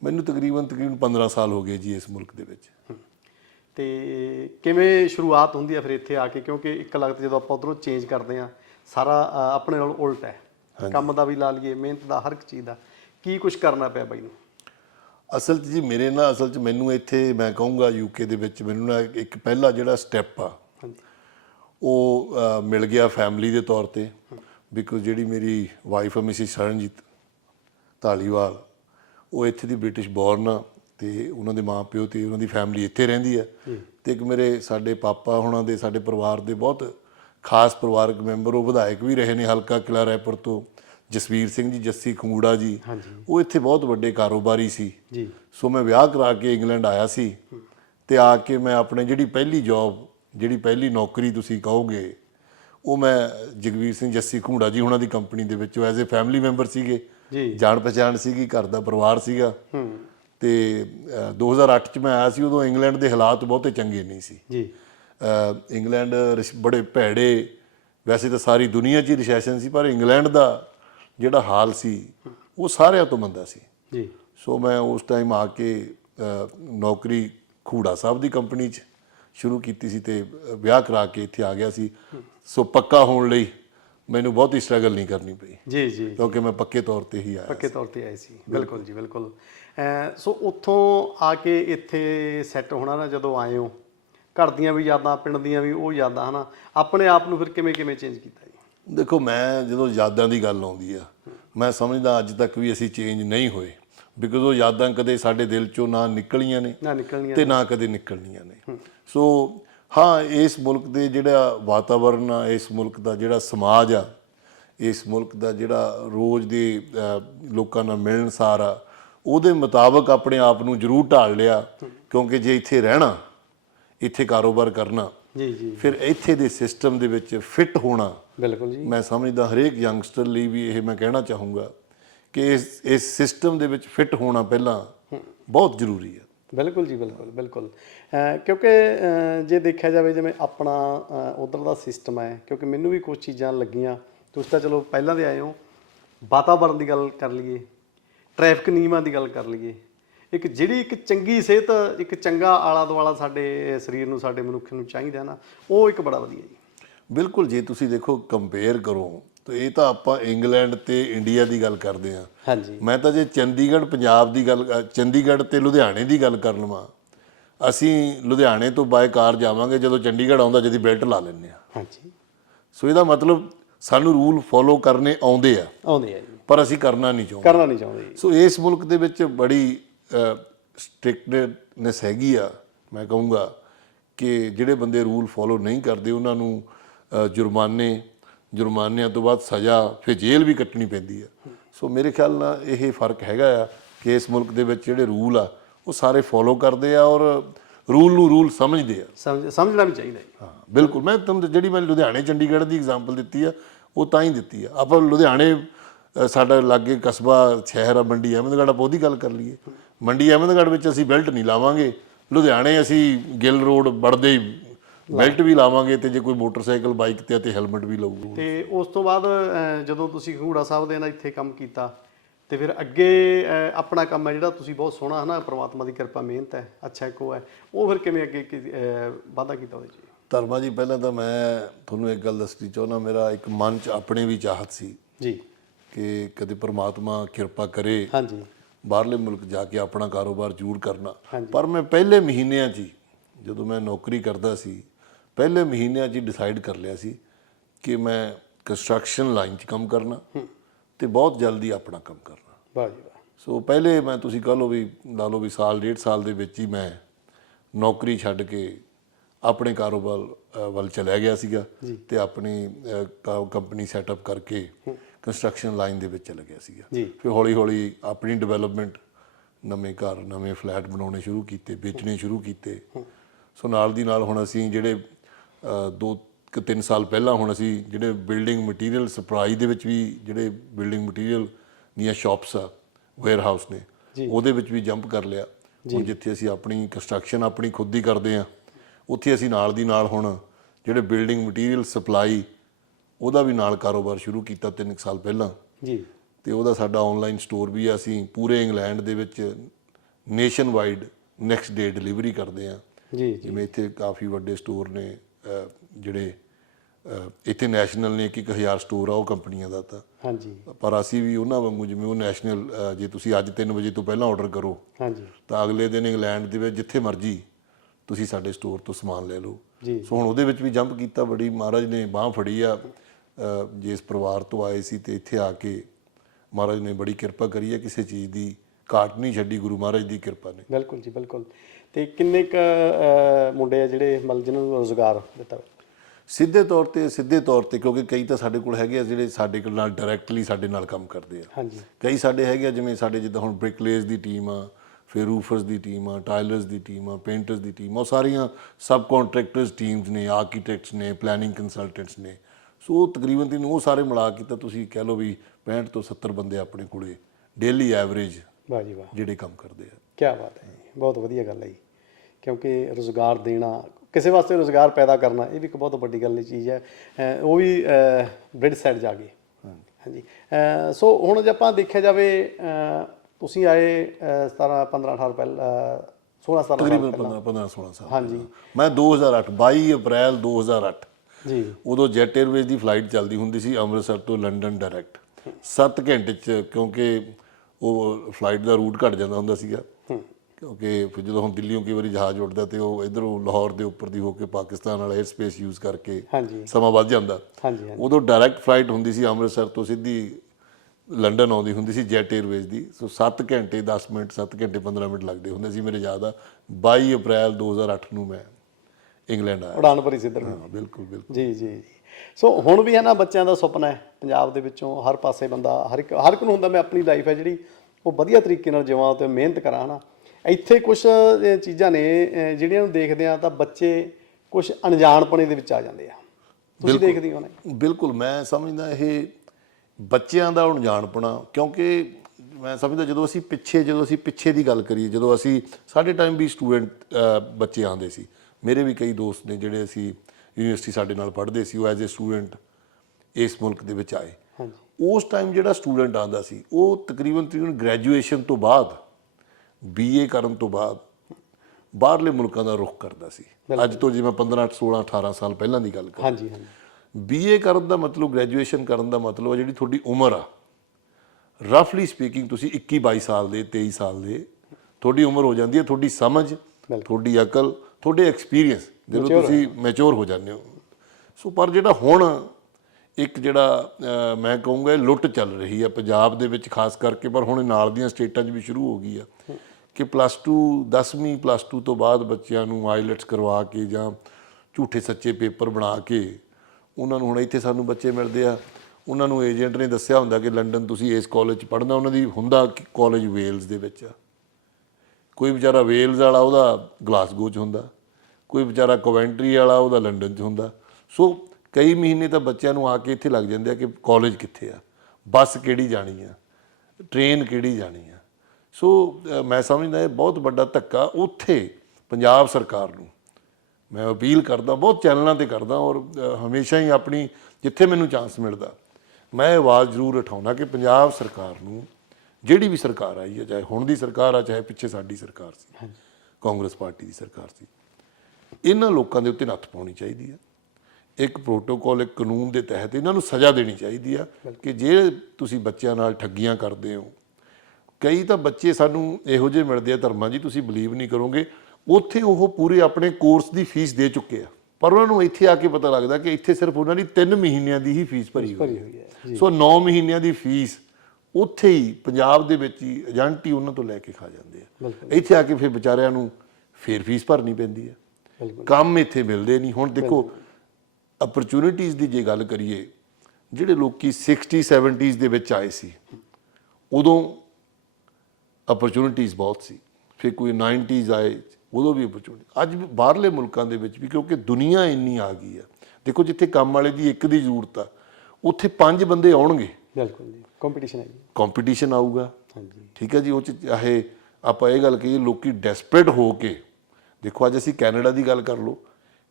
ਮੈਨੂੰ ਤਕਰੀਬਨ ਤਕਰੀਬਨ 15 ਸਾਲ ਹੋ ਗਏ ਜੀ ਇਸ ਮੁਲਕ ਦੇ ਵਿੱਚ। ਤੇ ਕਿਵੇਂ ਸ਼ੁਰੂਆਤ ਹੁੰਦੀ ਹੈ ਫਿਰ ਇੱਥੇ ਆ ਕੇ? ਕਿਉਂਕਿ ਇੱਕ ਲਗਤ ਜਦੋਂ ਆਪਾਂ ਉਧਰੋਂ ਚੇਂਜ ਕਰਦੇ ਆ ਸਾਰਾ ਆਪਣੇ ਨਾਲ ਉਲਟ ਹੈ। ਕੰਮ ਦਾ ਵੀ ਲਾ ਲਈਏ ਮਿਹਨਤ ਦਾ ਹਰ ਇੱਕ ਚੀਜ਼ ਦਾ। ਕੀ ਕੁਝ ਕਰਨਾ ਪਿਆ ਬਾਈ ਨੂੰ? ਅਸਲ 'ਚ ਜੀ ਮੇਰੇ ਨਾਲ ਅਸਲ 'ਚ ਮੈਨੂੰ ਇੱਥੇ ਮੈਂ ਕਹੂੰਗਾ ਯੂਕੇ ਦੇ ਵਿੱਚ ਮੈਨੂੰ ਨਾ ਇੱਕ ਪਹਿਲਾ ਜਿਹੜਾ ਸਟੈਪ ਆ ਉਹ ਮਿਲ ਗਿਆ ਫੈਮਿਲੀ ਦੇ ਤੌਰ ਤੇ ਬਿਕੋਜ਼ ਜਿਹੜੀ ਮੇਰੀ ਵਾਈਫ ਹੈ ਮਿਸਿਸ ਸ਼ਰਨਜੀਤ ਢਾਲੀਵਾਲ ਉਹ ਇੱਥੇ ਦੀ ਬ੍ਰਿਟਿਸ਼ ਬੋਰਨ ਆ ਤੇ ਉਹਨਾਂ ਦੇ ਮਾਪਿਓ ਤੇ ਉਹਨਾਂ ਦੀ ਫੈਮਿਲੀ ਇੱਥੇ ਰਹਿੰਦੀ ਹੈ। ਤੇ ਇੱਕ ਮੇਰੇ ਸਾਡੇ ਪਾਪਾ ਹੁਣਾਂ ਦੇ ਸਾਡੇ ਪਰਿਵਾਰ ਦੇ ਬਹੁਤ ਖਾਸ ਪਰਿਵਾਰਕ ਮੈਂਬਰ ਉਹ ਵਿਧਾਇਕ ਵੀ ਰਹੇ ਨੇ ਹਲਕਾ ਕਿਲਾ ਰਾਏਪੁਰ ਤੋਂ। ਜਸਵੀਰ ਸਿੰਘ ਜੀ ਜੱਸੀ ਖੰਗੂੜਾ ਜੀ ਉਹ ਇੱਥੇ ਬਹੁਤ ਵੱਡੇ ਕਾਰੋਬਾਰੀ ਸੀ। ਜੀ। ਸੋ ਮੈਂ ਵਿਆਹ ਕਰਾ ਕੇ ਇੰਗਲੈਂਡ ਆਇਆ ਸੀ ਤੇ ਆ ਕੇ ਮੈਂ ਆਪਣੇ ਜਿਹੜੀ ਪਹਿਲੀ ਜੌਬ ਜਿਹੜੀ ਪਹਿਲੀ ਨੌਕਰੀ ਤੁਸੀਂ ਕਹੋਗੇ ਉਹ ਮੈਂ ਜਗਵੀਰ ਸਿੰਘ ਜੱਸੀ ਘੂੜਾ ਜੀ ਉਹਨਾਂ ਦੀ ਕੰਪਨੀ ਦੇ ਵਿੱਚ ਐਜ਼ ਅ ਫੈਮਿਲੀ ਮੈਂਬਰ ਸੀਗੇ। ਜੀ। ਜਾਣ ਪਛਾਣ ਸੀਗੀ ਘਰ ਦਾ ਪਰਿਵਾਰ ਸੀਗਾ। ਹੂੰ। ਤੇ ਅ, 2008 ਚ ਮੈਂ ਆਇਆ ਸੀ ਉਦੋਂ ਇੰਗਲੈਂਡ ਦੇ ਹਾਲਾਤ ਬਹੁਤੇ ਚੰਗੇ ਨਹੀਂ ਸੀ। ਜੀ। ਇੰਗਲੈਂਡ ਬੜੇ ਭੈੜੇ ਵੈਸੇ ਤਾਂ ਸਾਰੀ ਦੁਨੀਆ 'ਚ ਹੀ ਰਿਸੈਸ਼ਨ ਸੀ ਪਰ ਇੰਗਲੈਂਡ ਦਾ ਜਿਹੜਾ ਹਾਲ ਸੀ ਉਹ ਸਾਰਿਆਂ ਤੋਂ ਮੰਦਾ ਸੀ। ਜੀ। ਸੋ ਮੈਂ ਉਸ ਟਾਈਮ ਆ ਕੇ ਨੌਕਰੀ ਖੂੜਾ ਸਾਹਿਬ ਦੀ ਕੰਪਨੀ 'ਚ ਸ਼ੁਰੂ ਕੀਤੀ ਸੀ ਤੇ ਵਿਆਹ ਕਰਾ ਕੇ ਇੱਥੇ ਆ ਗਿਆ ਸੀ। ਸੋ ਪੱਕਾ ਹੋਣ ਲਈ ਮੈਨੂੰ ਬਹੁਤੀ ਸਟਰਗਲ ਨਹੀਂ ਕਰਨੀ ਪਈ। ਜੀ ਜੀ। ਕਿਉਂਕਿ ਮੈਂ ਪੱਕੇ ਤੌਰ ਤੇ ਹੀ ਆਇਆ ਪੱਕੇ ਤੌਰ ਤੇ ਆਏ ਸੀ। ਬਿਲਕੁਲ। ਜੀ ਬਿਲਕੁਲ। ਸੋ ਉੱਥੋਂ ਆ ਕੇ ਇੱਥੇ ਸੈੱਟ ਹੋਣਾ ਨਾ ਜਦੋਂ ਆਏ ਹੋ ਘਰ ਦੀਆਂ ਵੀ ਯਾਦਾਂ ਪਿੰਡ ਦੀਆਂ ਵੀ ਉਹ ਯਾਦਾਂ ਹਨਾ? ਆਪਣੇ ਆਪ ਨੂੰ ਫਿਰ ਕਿਵੇਂ ਕਿਵੇਂ ਚੇਂਜ ਕੀਤਾ ਦੇਖੋ ਮੈਂ ਜਦੋਂ ਯਾਦਾਂ ਦੀ ਗੱਲ ਆਉਂਦੀ ਆ ਮੈਂ ਸਮਝਦਾ ਅੱਜ ਤੱਕ ਵੀ ਅਸੀਂ ਚੇਂਜ ਨਹੀਂ ਹੋਏ ਬਿਕੋਜ਼ ਉਹ ਯਾਦਾਂ ਕਦੇ ਸਾਡੇ ਦਿਲ ਚੋਂ ਨਾ ਨਿਕਲੀਆਂ ਨੇ ਨਾ ਨਿਕਲਣੀਆਂ ਤੇ ਨਾ। ਕਦੇ ਨਿਕਲਣੀਆਂ ਨੇ। ਸੋ ਹਾਂ ਇਸ ਮੁਲਕ ਦੇ ਜਿਹੜਾ ਵਾਤਾਵਰਨ ਆ ਇਸ ਮੁਲਕ ਦਾ ਜਿਹੜਾ ਸਮਾਜ ਆ ਇਸ ਮੁਲਕ ਦਾ ਜਿਹੜਾ ਰੋਜ਼ ਦੇ ਲੋਕਾਂ ਨਾਲ ਮਿਲਣਸਾਰ ਆ ਉਹਦੇ ਮੁਤਾਬਕ ਆਪਣੇ ਆਪ ਨੂੰ ਜ਼ਰੂਰ ਢਾਲ ਲਿਆ ਕਿਉਂਕਿ ਜੇ ਇੱਥੇ ਰਹਿਣਾ ਇੱਥੇ ਕਾਰੋਬਾਰ ਕਰਨਾ ਜੀ ਜੀ। ਫਿਰ ਇੱਥੇ ਦੇ ਸਿਸਟਮ ਦੇ ਵਿੱਚ ਫਿੱਟ ਹੋਣਾ ਬਿਲਕੁਲ ਜੀ। ਮੈਂ ਸਮਝਦਾ ਹਰੇਕ ਯੰਗਸਟਰ ਲਈ ਵੀ ਇਹ ਮੈਂ ਕਹਿਣਾ ਚਾਹੂੰਗਾ ਕਿ ਇਸ ਇਸ ਸਿਸਟਮ ਦੇ ਵਿੱਚ ਫਿੱਟ ਹੋਣਾ ਪਹਿਲਾਂ ਬਹੁਤ ਜ਼ਰੂਰੀ ਹੈ ਬਿਲਕੁਲ ਜੀ ਬਿਲਕੁਲ ਬਿਲਕੁਲ। ਕਿਉਂਕਿ ਜੇ ਦੇਖਿਆ ਜਾਵੇ ਜਿਵੇਂ ਆਪਣਾ ਉਧਰ ਦਾ ਸਿਸਟਮ ਹੈ ਕਿਉਂਕਿ ਮੈਨੂੰ ਵੀ ਕੁਝ ਚੀਜ਼ਾਂ ਲੱਗੀਆਂ। ਤੁਸੀਂ ਤਾਂ ਚਲੋ ਪਹਿਲਾਂ ਦੇ ਆਏ ਹੋ। ਵਾਤਾਵਰਣ ਦੀ ਗੱਲ ਕਰ ਲਈਏ ਟ੍ਰੈਫਿਕ ਨਿਯਮਾਂ ਦੀ ਗੱਲ ਕਰ ਲਈਏ। ਇੱਕ ਜਿਹੜੀ ਇੱਕ ਚੰਗੀ ਸਿਹਤ ਇੱਕ ਚੰਗਾ ਆਲਾ ਦੁਆਲਾ ਸਾਡੇ ਸਰੀਰ ਨੂੰ ਸਾਡੇ ਮਨੁੱਖ ਨੂੰ ਚਾਹੀਦਾ ਨਾ ਉਹ ਇੱਕ ਬੜਾ ਵਧੀਆ ਜੀ। ਬਿਲਕੁਲ ਜੇ ਤੁਸੀਂ ਦੇਖੋ ਕੰਪੇਅਰ ਕਰੋ ਤਾਂ ਇਹ ਤਾਂ ਆਪਾਂ ਇੰਗਲੈਂਡ ਤੇ ਇੰਡੀਆ ਦੀ ਗੱਲ ਕਰਦੇ ਹਾਂ। ਹਾਂਜੀ। ਮੈਂ ਤਾਂ ਜੇ ਚੰਡੀਗੜ੍ਹ ਪੰਜਾਬ ਦੀ ਗੱਲ ਚੰਡੀਗੜ੍ਹ ਤੇ ਲੁਧਿਆਣੇ ਦੀ ਗੱਲ ਕਰ ਲਵਾਂ ਅਸੀਂ ਲੁਧਿਆਣੇ ਤੋਂ ਬਾਏ ਕਾਰ ਜਾਵਾਂਗੇ ਜਦੋਂ ਚੰਡੀਗੜ੍ਹ ਆਉਂਦਾ ਜਦੀ ਬੈਲਟ ਲਾ ਲੈਂਦੇ ਆ ਹਾਂਜੀ। ਸੋ ਇਹਦਾ ਮਤਲਬ ਸਾਨੂੰ ਰੂਲ ਫੋਲੋ ਕਰਨੇ ਆਉਂਦੇ ਆ। ਆਉਂਦੇ ਆ ਜੀ। ਪਰ ਅਸੀਂ ਕਰਨਾ ਨਹੀਂ ਚਾਹੁੰਦੇ। ਕਰਨਾ ਨਹੀਂ ਚਾਹੁੰਦੇ ਸੋ ਇਸ ਮੁਲਕ ਦੇ ਵਿੱਚ ਬੜੀ ਸਟ੍ਰਿਕਟਨੈਸ ਹੈਗੀ ਆ। ਮੈਂ ਕਹੂੰਗਾ ਕਿ ਜਿਹੜੇ ਬੰਦੇ ਰੂਲ ਫੋਲੋ ਨਹੀਂ ਕਰਦੇ ਉਹਨਾਂ ਨੂੰ ਜੁਰਮਾਨੇ ਜੁਰਮਾਨਿਆਂ ਤੋਂ ਬਾਅਦ ਸਜ਼ਾ ਫਿਰ ਜੇਲ੍ਹ ਵੀ ਕੱਟਣੀ ਪੈਂਦੀ ਆ ਸੋ ਮੇਰੇ ਖਿਆਲ ਨਾਲ ਇਹ ਫ਼ਰਕ ਹੈਗਾ ਆ ਕਿ ਇਸ ਮੁਲਕ ਦੇ ਵਿੱਚ ਜਿਹੜੇ ਰੂਲ ਆ ਉਹ ਸਾਰੇ ਫੋਲੋ ਕਰਦੇ ਆ ਔਰ ਰੂਲ ਨੂੰ ਰੂਲ ਸਮਝਦੇ ਆ। ਸਮਝ ਸਮਝਣਾ ਵੀ ਚਾਹੀਦਾ ਹਾਂ ਬਿਲਕੁਲ। ਮੈਂ ਤੁਹਾਨੂੰ ਜਿਹੜੀ ਮੈਂ ਲੁਧਿਆਣੇ ਚੰਡੀਗੜ੍ਹ ਦੀ ਐਗਜ਼ਾਮਪਲ ਦਿੱਤੀ ਆ ਉਹ ਤਾਂ ਹੀ ਦਿੱਤੀ ਆ। ਆਪਾਂ ਲੁਧਿਆਣੇ ਸਾਡਾ ਲਾਗੇ ਕਸਬਾ ਸ਼ਹਿਰ ਆ ਮੰਡੀ ਅਹਿਮਦਗੜ੍ਹ ਆਪਾਂ ਉਹਦੀ ਗੱਲ ਕਰ ਲਈਏ। ਮੰਡੀ ਅਹਿਮਦਗੜ੍ਹ ਵਿੱਚ ਅਸੀਂ ਬੈਲਟ ਨਹੀਂ ਲਾਵਾਂਗੇ। ਲੁਧਿਆਣੇ ਅਸੀਂ ਗਿੱਲ ਰੋਡ ਵੜਦੇ ਹੀ ਬੈਲਟ ਵੀ ਲਾਵਾਂਗੇ ਤੇ ਜੇ ਕੋਈ ਮੋਟਰਸਾਈਕਲ ਬਾਈਕ ਤੇ ਤੇ ਹੈਲਮਟ ਵੀ ਲਾਊਗਾ। ਤੇ ਉਸ ਤੋਂ ਬਾਅਦ ਜਦੋਂ ਤੁਸੀਂ ਹੂੜਾ ਸਾਹਿਬ ਦੇ ਨਾਲ ਇੱਥੇ ਕੰਮ ਕੀਤਾ ਤੇ ਫਿਰ ਅੱਗੇ ਆਪਣਾ ਕੰਮ ਹੈ ਜਿਹੜਾ ਤੁਸੀਂ ਬਹੁਤ ਸੋਹਣਾ ਹੈ ਨਾ ਪ੍ਰਮਾਤਮਾ ਦੀ ਕਿਰਪਾ ਮਿਹਨਤ ਹੈ ਅੱਛਾ ਇੱਕ ਉਹ ਹੈ। ਉਹ ਫਿਰ ਕਿਵੇਂ ਅੱਗੇ ਵਾਧਾ ਕੀਤਾ ਉਹਦੇ 'ਚ? ਧਰਮਾ ਜੀ ਪਹਿਲਾਂ ਤਾਂ ਮੈਂ ਤੁਹਾਨੂੰ ਇੱਕ ਗੱਲ ਦੱਸਣੀ ਚਾਹੁੰਦਾ ਮੇਰਾ ਇੱਕ ਮਨ 'ਚ ਆਪਣੇ ਵੀ ਚਾਹਤ ਸੀ ਜੀ। ਕਿ ਕਦੇ ਪ੍ਰਮਾਤਮਾ ਕਿਰਪਾ ਕਰੇ ਹਾਂਜੀ। ਬਾਹਰਲੇ ਮੁਲਕ ਜਾ ਕੇ ਆਪਣਾ ਕਾਰੋਬਾਰ ਜ਼ਰੂਰ ਕਰਨਾ। ਪਰ ਮੈਂ ਪਹਿਲੇ ਮਹੀਨਿਆਂ 'ਚ ਜਦੋਂ ਮੈਂ ਨੌਕਰੀ ਕਰਦਾ ਸੀ ਪਹਿਲੇ ਮਹੀਨਿਆਂ 'ਚ ਹੀ ਡਿਸਾਈਡ ਕਰ ਲਿਆ ਸੀ ਕਿ ਮੈਂ ਕੰਸਟਰਕਸ਼ਨ ਲਾਈਨ 'ਚ ਕੰਮ ਕਰਨਾ ਤੇ ਬਹੁਤ ਜਲਦੀ ਆਪਣਾ ਕੰਮ ਕਰਨਾ। ਵਾਹ ਜੀ ਵਾਹ। ਸੋ ਪਹਿਲੇ ਮੈਂ ਤੁਸੀਂ ਕਹ ਲਓ ਵੀ ਲਾ ਲਓ ਵੀ ਸਾਲ ਡੇਢ ਸਾਲ ਦੇ ਵਿੱਚ ਹੀ ਮੈਂ ਨੌਕਰੀ ਛੱਡ ਕੇ ਆਪਣੇ ਕਾਰੋਬਾਰ ਵੱਲ ਚਲਿਆ ਗਿਆ ਸੀਗਾ ਤੇ ਆਪਣੀ ਕੰਪਨੀ ਸੈਟਅਪ ਕਰਕੇ ਕੰਸਟਰਕਸ਼ਨ ਲਾਈਨ ਦੇ ਵਿੱਚ ਚਲਾ ਗਿਆ ਸੀਗਾ। ਫਿਰ ਹੌਲੀ ਹੌਲੀ ਆਪਣੀ ਡਿਵੈਲਪਮੈਂਟ ਨਵੇਂ ਘਰ ਨਵੇਂ ਫਲੈਟ ਬਣਾਉਣੇ ਸ਼ੁਰੂ ਕੀਤੇ ਵੇਚਣੇ ਸ਼ੁਰੂ ਕੀਤੇ। ਸੋ ਨਾਲ ਦੀ ਨਾਲ ਹੁਣ ਅਸੀਂ ਜਿਹੜੇ ਦੋ ਕਿ ਤਿੰਨ ਸਾਲ ਪਹਿਲਾਂ ਹੁਣ ਅਸੀਂ ਜਿਹੜੇ ਬਿਲਡਿੰਗ ਮਟੀਰੀਅਲ ਸਪਲਾਈ ਦੇ ਵਿੱਚ ਵੀ ਜਿਹੜੇ ਬਿਲਡਿੰਗ ਮਟੀਰੀਅਲ ਦੀਆਂ ਸ਼ਾਪਸ ਆ ਵੇਅਰ ਹਾਊਸ ਨੇ ਉਹਦੇ ਵਿੱਚ ਵੀ ਜੰਪ ਕਰ ਲਿਆ। ਹੁਣ ਜਿੱਥੇ ਅਸੀਂ ਆਪਣੀ ਕੰਸਟਰਕਸ਼ਨ ਆਪਣੀ ਖੁਦ ਦੀ ਕਰਦੇ ਆ ਉੱਥੇ ਅਸੀਂ ਨਾਲ ਦੀ ਨਾਲ ਹੁਣ ਜਿਹੜੇ ਬਿਲਡਿੰਗ ਮਟੀਰੀਅਲ ਸਪਲਾਈ ਉਹਦਾ ਵੀ ਨਾਲ ਕਾਰੋਬਾਰ ਸ਼ੁਰੂ ਕੀਤਾ ਤਿੰਨ ਕੁ ਸਾਲ ਪਹਿਲਾਂ। ਜੀ। ਤੇ ਉਹਦਾ ਸਾਡਾ ਆਨਲਾਈਨ ਸਟੋਰ ਵੀ ਆ ਅਸੀਂ ਪੂਰੇ ਇੰਗਲੈਂਡ ਦੇ ਵਿੱਚ nationwide next day delivery ਕਰਦੇ ਆ ਜੀ ਜਿਵੇਂ ਇੱਥੇ ਕਾਫੀ ਵੱਡੇ ਸਟੋਰ ਨੇ ਜਿਹੜੇ ਇੱਥੇ ਨੈਸ਼ਨਲ ਨੇ ਇੱਕ ਇੱਕ ਹਜ਼ਾਰ ਸਟੋਰ ਆ ਉਹ ਕੰਪਨੀਆਂ ਦਾ ਤਾਂ। ਹਾਂਜੀ। ਪਰ ਅਸੀਂ ਵੀ ਉਹਨਾਂ ਵਾਂਗੂ ਜਿਵੇਂ ਉਹ ਨੈਸ਼ਨਲ ਜੇ ਤੁਸੀਂ ਅੱਜ 3 ਵਜੇ ਤੋਂ ਪਹਿਲਾਂ ਆਰਡਰ ਕਰੋ ਹਾਂਜੀ। ਤਾਂ ਅਗਲੇ ਦਿਨ ਇੰਗਲੈਂਡ ਦੇ ਵਿੱਚ ਜਿੱਥੇ ਮਰਜ਼ੀ ਤੁਸੀਂ ਸਾਡੇ ਸਟੋਰ ਤੋਂ ਸਮਾਨ ਲੈ ਲਓ। ਜੀ। ਸੋ ਹੁਣ ਉਹਦੇ ਵਿੱਚ ਵੀ ਜੰਪ ਕੀਤਾ ਬੜੀ ਮਹਾਰਾਜ ਨੇ ਬਾਹ ਫੜੀ ਆ। ਜਿਸ ਪਰਿਵਾਰ ਤੋਂ ਆਏ ਸੀ ਤੇ ਇੱਥੇ ਆ ਕੇ ਮਹਾਰਾਜ ਨੇ ਬੜੀ ਕਿਰਪਾ ਕਰੀ ਹੈ ਕਿਸੇ ਚੀਜ਼ ਦੀ ਘਾਟ ਨਹੀਂ ਛੱਡੀ ਗੁਰੂ ਮਹਾਰਾਜ ਦੀ ਕਿਰਪਾ ਨੇ। ਬਿਲਕੁਲ ਜੀ ਬਿਲਕੁਲ। ਤੇ ਕਿੰਨੇ ਕ ਮੁੰਡੇ ਆ ਜਿਹੜੇ ਮਤਲਬ ਜਿਹਨਾਂ ਨੂੰ ਰੋਜ਼ਗਾਰ ਦਿੱਤਾ? ਸਿੱਧੇ ਤੌਰ ਤੇ ਸਿੱਧੇ ਤੌਰ ਤੇ ਕਿਉਂਕਿ ਕਈ ਤਾਂ ਸਾਡੇ ਕੋਲ ਹੈਗੇ ਆ ਜਿਹੜੇ ਸਾਡੇ ਕੋਲ ਨਾਲ ਡਾਇਰੈਕਟਲੀ ਸਾਡੇ ਨਾਲ ਕੰਮ ਕਰਦੇ ਆ। ਹਾਂਜੀ। ਕਈ ਸਾਡੇ ਹੈਗੇ ਆ ਜਿਵੇਂ ਸਾਡੇ ਜਿੱਦਾਂ ਹੁਣ ਬ੍ਰਿਕਲੇਅਰਸ ਦੀ ਟੀਮ ਆ ਫਿਰ ਰੂਫਰਸ ਦੀ ਟੀਮ ਆ ਟਾਇਲਰਸ ਦੀ ਟੀਮ ਆ ਪੇਂਟਰਸ ਦੀ ਟੀਮ ਆ ਉਹ ਸਾਰੀਆਂ ਸਬ ਕੰਟਰੈਕਟਰਸ ਟੀਮਸ ਨੇ ਆਰਕੀਟੈਕਟਸ ਨੇ ਪਲੈਨਿੰਗ ਕੰਸਲਟੈਂਟਸ ਨੇ। ਸੋ ਤਕਰੀਬਨ ਤਿੰਨ ਉਹ ਸਾਰੇ ਮਿਲਾ ਕੇ ਤਾਂ ਤੁਸੀਂ ਕਹਿ ਲਓ ਵੀ 65 ਤੋਂ 70 ਬੰਦੇ ਆਪਣੇ ਕੋਲੇ ਡੇਲੀ ਐਵਰੇਜ ਵਾਹ ਜੀ ਵਾਹ। ਜਿਹੜੇ ਕੰਮ ਕਰਦੇ ਆ। ਕੀ ਬਾਤ ਹੈ ਜੀ ਬਹੁਤ ਵਧੀਆ ਗੱਲ ਹੈ ਜੀ। ਕਿਉਂਕਿ ਰੋਜ਼ਗਾਰ ਦੇਣਾ ਕਿਸੇ ਵਾਸਤੇ ਰੋਜ਼ਗਾਰ ਪੈਦਾ ਕਰਨਾ ਇਹ ਵੀ ਇੱਕ ਬਹੁਤ ਵੱਡੀ ਗੱਲ ਦੀ ਚੀਜ਼ ਹੈ। ਉਹ ਵੀ ਬ੍ਰਿਡ ਸਾਈਡ ਜਾ ਕੇ। ਹਾਂਜੀ। ਸੋ ਹੁਣ ਜੇ ਆਪਾਂ ਦੇਖਿਆ ਜਾਵੇ ਤੁਸੀਂ ਆਏ ਅਹ 17 15 18 ਪਹਿਲਾਂ 16 17 ਸਾਲ ਤਕਰੀਬਨ ਪਹਿਲਾਂ। 15 15 16 ਸਾਲ ਹਾਂਜੀ। ਮੈਂ 2008 22 ਅਪ੍ਰੈਲ 2008 ਜੀ। ਉਦੋਂ ਜੈਟ 에ਅਰਵੇਜ਼ ਦੀ ਫਲਾਈਟ ਚੱਲਦੀ ਹੁੰਦੀ ਸੀ ਅੰਮ੍ਰਿਤਸਰ ਤੋਂ ਲੰਡਨ ਡਾਇਰੈਕਟ। 7 ਘੰਟੇ ਚ ਕਿਉਂਕਿ ਉਹ ਫਲਾਈਟ ਦਾ ਰੂਟ ਘਟ ਜਾਂਦਾ ਹੁੰਦਾ ਸੀਗਾ। ਕਿਉਂਕਿ ਫਿਰ ਜਦੋਂ ਹੁਣ ਦਿੱਲੀੋਂ ਕਈ ਵਾਰੀ ਜਹਾਜ਼ ਉੱਡਦਾ ਤੇ ਉਹ ਇਧਰੋਂ ਲਾਹੌਰ ਦੇ ਉੱਪਰ ਦੀ ਹੋ ਕੇ ਪਾਕਿਸਤਾਨ ਵਾਲਾ 에ਅਰ ਸਪੇਸ ਯੂਜ਼ ਕਰਕੇ ਸਮਾਂ ਵੱਧ ਜਾਂਦਾ। ਉਦੋਂ ਡਾਇਰੈਕਟ ਫਲਾਈਟ ਹੁੰਦੀ ਸੀ ਅੰਮ੍ਰਿਤਸਰ ਤੋਂ ਸਿੱਧੀ ਲੰਡਨ ਆਉਂਦੀ ਹੁੰਦੀ ਸੀ ਜੈਟ 에ਅਰਵੇਜ਼ ਦੀ। ਸੋ 7 ਘੰਟੇ 10 ਮਿੰਟ 7 ਘੰਟੇ 15 ਮਿੰਟ ਲੱਗਦੇ ਹੁੰਦੇ ਸੀ ਮੇਰੇ ਯਾਦ ਆ। 22 ਅਪ੍ਰੈਲ 2008 ਨੂੰ ਮੈਂ ਇੰਗਲੈਂਡ ਆਇਆ। ਉਡਾਨ ਭਰੀ ਸਿੱਧਰ ਹਾਂ ਬਿਲਕੁਲ ਬਿਲਕੁਲ। ਜੀ ਜੀ। ਜੀ ਸੋ ਹੁਣ ਵੀ ਹੈ ਨਾ ਬੱਚਿਆਂ ਦਾ ਸੁਪਨਾ ਹੈ ਪੰਜਾਬ ਦੇ ਵਿੱਚੋਂ ਹਰ ਪਾਸੇ ਬੰਦਾ ਹਰ ਇੱਕ ਹਰ ਇੱਕ ਨੂੰ ਹੁੰਦਾ ਮੈਂ ਆਪਣੀ ਲਾਈਫ ਹੈ ਜਿਹੜੀ ਉਹ ਵਧੀਆ ਤਰੀਕੇ ਨਾਲ ਜਿਵਾਂ ਤੇ ਮਿਹਨਤ ਕਰਾਂ ਹਨਾ। ਇੱਥੇ ਕੁਝ ਚੀਜ਼ਾਂ ਨੇ ਜਿਹੜੀਆਂ ਨੂੰ ਦੇਖਦੇ ਆ ਤਾਂ ਬੱਚੇ ਕੁਝ ਅਣਜਾਣਪਣੇ ਦੇ ਵਿੱਚ ਆ ਜਾਂਦੇ ਆ। ਤੁਸੀਂ ਦੇਖਦੇ ਹੋ ਨਾ? ਬਿਲਕੁਲ ਮੈਂ ਸਮਝਦਾ ਇਹ ਬੱਚਿਆਂ ਦਾ ਅਣਜਾਣਪਣਾ ਕਿਉਂਕਿ ਮੈਂ ਸਮਝਦਾ ਜਦੋਂ ਅਸੀਂ ਪਿੱਛੇ ਜਦੋਂ ਅਸੀਂ ਪਿੱਛੇ ਦੀ ਗੱਲ ਕਰੀਏ ਜਦੋਂ ਅਸੀਂ ਸਾਡੇ ਟਾਈਮ ਵੀ ਸਟੂਡੈਂਟ ਬੱਚੇ ਆਉਂਦੇ ਸੀ। ਮੇਰੇ ਵੀ ਕਈ ਦੋਸਤ ਨੇ ਜਿਹੜੇ ਅਸੀਂ ਯੂਨੀਵਰਸਿਟੀ ਸਾਡੇ ਨਾਲ ਪੜ੍ਹਦੇ ਸੀ ਉਹ ਐਜ਼ ਅ ਸਟੂਡੈਂਟ ਇਸ ਮੁਲਕ ਦੇ ਵਿੱਚ ਆਏ। ਉਸ ਟਾਈਮ ਜਿਹੜਾ ਸਟੂਡੈਂਟ ਆਂਦਾ ਸੀ ਉਹ ਤਕਰੀਬਨ ਤਕਰੀਬਨ ਗ੍ਰੈਜੂਏਸ਼ਨ ਤੋਂ ਬਾਅਦ ਬੀਏ ਕਰਨ ਤੋਂ ਬਾਅਦ ਬਾਹਰਲੇ ਮੁਲਕਾਂ ਦਾ ਰੁਖ ਕਰਦਾ ਸੀ। ਅੱਜ ਤੋਂ ਜਿਵੇਂ 15 16 18 ਸਾਲ ਪਹਿਲਾਂ ਦੀ ਗੱਲ ਕਰ ਹਾਂਜੀ ਹਾਂਜੀ। ਬੀਏ ਕਰਨ ਦਾ ਮਤਲਬ ਗ੍ਰੈਜੂਏਸ਼ਨ ਕਰਨ ਦਾ ਮਤਲਬ ਹੈ ਜਿਹੜੀ ਤੁਹਾਡੀ ਉਮਰ ਆ। ਰਫਲੀ ਸਪੀਕਿੰਗ ਤੁਸੀਂ 21 22 ਸਾਲ ਦੇ 23 ਸਾਲ ਦੇ ਤੁਹਾਡੀ ਉਮਰ ਹੋ ਜਾਂਦੀ ਹੈ ਤੁਹਾਡੀ ਸਮਝ ਤੁਹਾਡੀ ਅਕਲ ਤੁਹਾਡੇ ਐਕਸਪੀਰੀਅੰਸ ਜਦੋਂ ਤੁਸੀਂ ਮੈਚੁਰ ਹੋ ਜਾਂਦੇ ਹੋ। ਸੋ ਪਰ ਜਿਹੜਾ ਹੁਣ ਇੱਕ ਜਿਹੜਾ ਮੈਂ ਕਹੂੰਗਾ ਲੁੱਟ ਚੱਲ ਰਹੀ ਹੈ ਪੰਜਾਬ ਦੇ ਵਿੱਚ ਖਾਸ ਕਰਕੇ ਪਰ ਹੁਣ ਨਾਲ ਦੀਆਂ ਸਟੇਟਾਂ 'ਚ ਵੀ ਸ਼ੁਰੂ ਹੋ ਗਈ ਆ। ਕਿ ਪਲੱਸ 2 10ਵੀਂ ਪਲੱਸ 2 ਤੋਂ ਬਾਅਦ ਬੱਚਿਆਂ ਨੂੰ ਆਈਲੈਟਸ ਕਰਵਾ ਕੇ ਜਾਂ ਝੂਠੇ ਸੱਚੇ ਪੇਪਰ ਬਣਾ ਕੇ ਉਹਨਾਂ ਨੂੰ ਹੁਣ ਇੱਥੇ ਸਾਨੂੰ ਬੱਚੇ ਮਿਲਦੇ ਆ। ਉਹਨਾਂ ਨੂੰ ਏਜੰਟ ਨੇ ਦੱਸਿਆ ਹੁੰਦਾ ਕਿ ਲੰਡਨ ਤੁਸੀਂ ਇਸ ਕਾਲਜ 'ਚ ਪੜ੍ਹਨਾ, ਉਹਨਾਂ ਦੀ ਹੁੰਦਾ ਕਾਲਜ ਵੇਲਜ਼ ਦੇ ਵਿੱਚ। ਆ ਕੋਈ ਵਿਚਾਰਾ ਵੇਲਜ਼ ਵਾਲਾ ਉਹਦਾ ਗਲਾਸਗੋ 'ਚ ਹੁੰਦਾ, ਕੋਈ ਵਿਚਾਰਾ ਕੋਵੈਂਟਰੀ ਵਾਲਾ ਉਹਦਾ ਲੰਡਨ 'ਚ ਹੁੰਦਾ। ਸੋ ਕਈ ਮਹੀਨੇ ਤਾਂ ਬੱਚਿਆਂ ਨੂੰ ਆ ਕੇ ਇੱਥੇ ਲੱਗ ਜਾਂਦੇ ਆ ਕਿ ਕਾਲਜ ਕਿੱਥੇ ਆ, ਬੱਸ ਕਿਹੜੀ ਜਾਣੀ ਆ ਟ੍ਰੇਨ ਕਿਹੜੀ ਜਾਣੀ ਆ। ਸੋ ਮੈਂ ਸਮਝਦਾ ਇਹ ਬਹੁਤ ਵੱਡਾ ਧੱਕਾ ਉੱਥੇ ਪੰਜਾਬ ਸਰਕਾਰ ਨੂੰ। ਮੈਂ ਅਪੀਲ ਕਰਦਾ ਬਹੁਤ ਚੈਨਲਾਂ ਤੇ ਕਰਦਾ ਔਰ ਹਮੇਸ਼ਾ ਹੀ ਆਪਣੀ ਜਿੱਥੇ ਮੈਨੂੰ ਚਾਂਸ ਮਿਲਦਾ ਮੈਂ ਆਵਾਜ਼ ਜ਼ਰੂਰ ਉਠਾਉਣਾ ਕਿ ਪੰਜਾਬ ਸਰਕਾਰ ਨੂੰ ਜਿਹੜੀ ਵੀ ਸਰਕਾਰ ਆਈ ਹੈ ਚਾਹੇ ਹੁਣ ਦੀ ਸਰਕਾਰ ਆ ਚਾਹੇ ਪਿੱਛੇ ਸਾਡੀ ਸਰਕਾਰ ਸੀ ਕਾਂਗਰਸ ਪਾਰਟੀ ਦੀ ਸਰਕਾਰ ਸੀ ਇਹਨਾਂ ਲੋਕਾਂ ਦੇ ਉੱਤੇ ਨੱਥ ਪਾਉਣੀ ਚਾਹੀਦੀ ਹੈ। ਇੱਕ ਪ੍ਰੋਟੋਕਾਲ ਇੱਕ ਕਾਨੂੰਨ ਦੇ ਤਹਿਤ ਇਹਨਾਂ ਨੂੰ ਸਜ਼ਾ ਦੇਣੀ ਚਾਹੀਦੀ ਆ ਕਿ ਜੇ ਤੁਸੀਂ ਬੱਚਿਆਂ ਨਾਲ ਠੱਗੀਆਂ ਕਰਦੇ ਹੋ ਕਈ ਤਾਂ ਬੱਚੇ ਸਾਨੂੰ ਇਹੋ ਜਿਹੇ ਮਿਲਦੇ ਆ ਧਰਮਾਂ ਜੀ ਤੁਸੀਂ ਬਲੀਵ ਨਹੀਂ ਕਰੋਗੇ। ਉੱਥੇ ਉਹ ਪੂਰੇ ਆਪਣੇ ਕੋਰਸ ਦੀ ਫੀਸ ਦੇ ਚੁੱਕੇ ਆ। ਪਰ ਉਹਨਾਂ ਨੂੰ ਇੱਥੇ ਆ ਕੇ ਪਤਾ ਲੱਗਦਾ ਕਿ ਇੱਥੇ ਸਿਰਫ ਉਹਨਾਂ ਦੀ 3 ਮਹੀਨਿਆਂ ਦੀ ਹੀ ਫੀਸ ਭਰੀ ਹੋਈ ਹੈ। ਸੋ 9 ਮਹੀਨਿਆਂ ਦੀ ਫੀਸ ਉੱਥੇ ਹੀ ਪੰਜਾਬ ਦੇ ਵਿੱਚ ਹੀ ਏਜੰਟ ਹੀ ਉਹਨਾਂ ਤੋਂ ਲੈ ਕੇ ਖਾ ਜਾਂਦੇ ਆ। ਇੱਥੇ ਆ ਕੇ ਫਿਰ ਵਿਚਾਰਿਆਂ ਨੂੰ ਫੇਰ ਫੀਸ ਭਰਨੀ ਪੈਂਦੀ ਹੈ। ਕੰਮ ਇੱਥੇ ਮਿਲਦੇ ਨਹੀਂ। ਹੁਣ ਦੇਖੋ ਅਪਰਚੂਨਿਟੀਜ਼ ਦੀ ਜੇ ਗੱਲ ਕਰੀਏ ਜਿਹੜੇ ਲੋਕੀ 60 70s ਦੇ ਵਿੱਚ ਆਏ ਸੀ ਉਦੋਂ ਅਪਰਚੂਨਿਟੀਜ਼ ਬਹੁਤ ਸੀ। ਫਿਰ ਕੋਈ 90s ਆਏ ਉਦੋਂ ਵੀ ਅਪਰਚੂਨਿਟੀ ਅੱਜ ਵੀ ਬਾਹਰਲੇ ਮੁਲਕਾਂ ਦੇ ਵਿੱਚ ਵੀ ਕਿਉਂਕਿ ਦੁਨੀਆ ਇੰਨੀ ਆ ਗਈ ਆ। ਦੇਖੋ ਜਿੱਥੇ ਕੰਮ ਵਾਲੇ ਦੀ ਇੱਕ ਦੀ ਜ਼ਰੂਰਤ ਆ ਉੱਥੇ ਪੰਜ ਬੰਦੇ ਆਉਣਗੇ। ਬਿਲਕੁਲ ਜੀ ਕੰਪੀਟੀਸ਼ਨ ਹੈ ਜੀ। ਕੰਪੀਟੀਸ਼ਨ ਆਊਗਾ। ਹਾਂਜੀ। ਠੀਕ ਹੈ ਜੀ ਉਹ ਚ ਚਾਹੇ ਆਪਾਂ ਇਹ ਗੱਲ ਕਹੀਏ ਲੋਕੀ ਡੈਸਪਰੇਟ ਹੋ ਕੇ ਦੇਖੋ ਅੱਜ ਅਸੀਂ ਕੈਨੇਡਾ ਦੀ ਗੱਲ ਕਰ ਲਓ।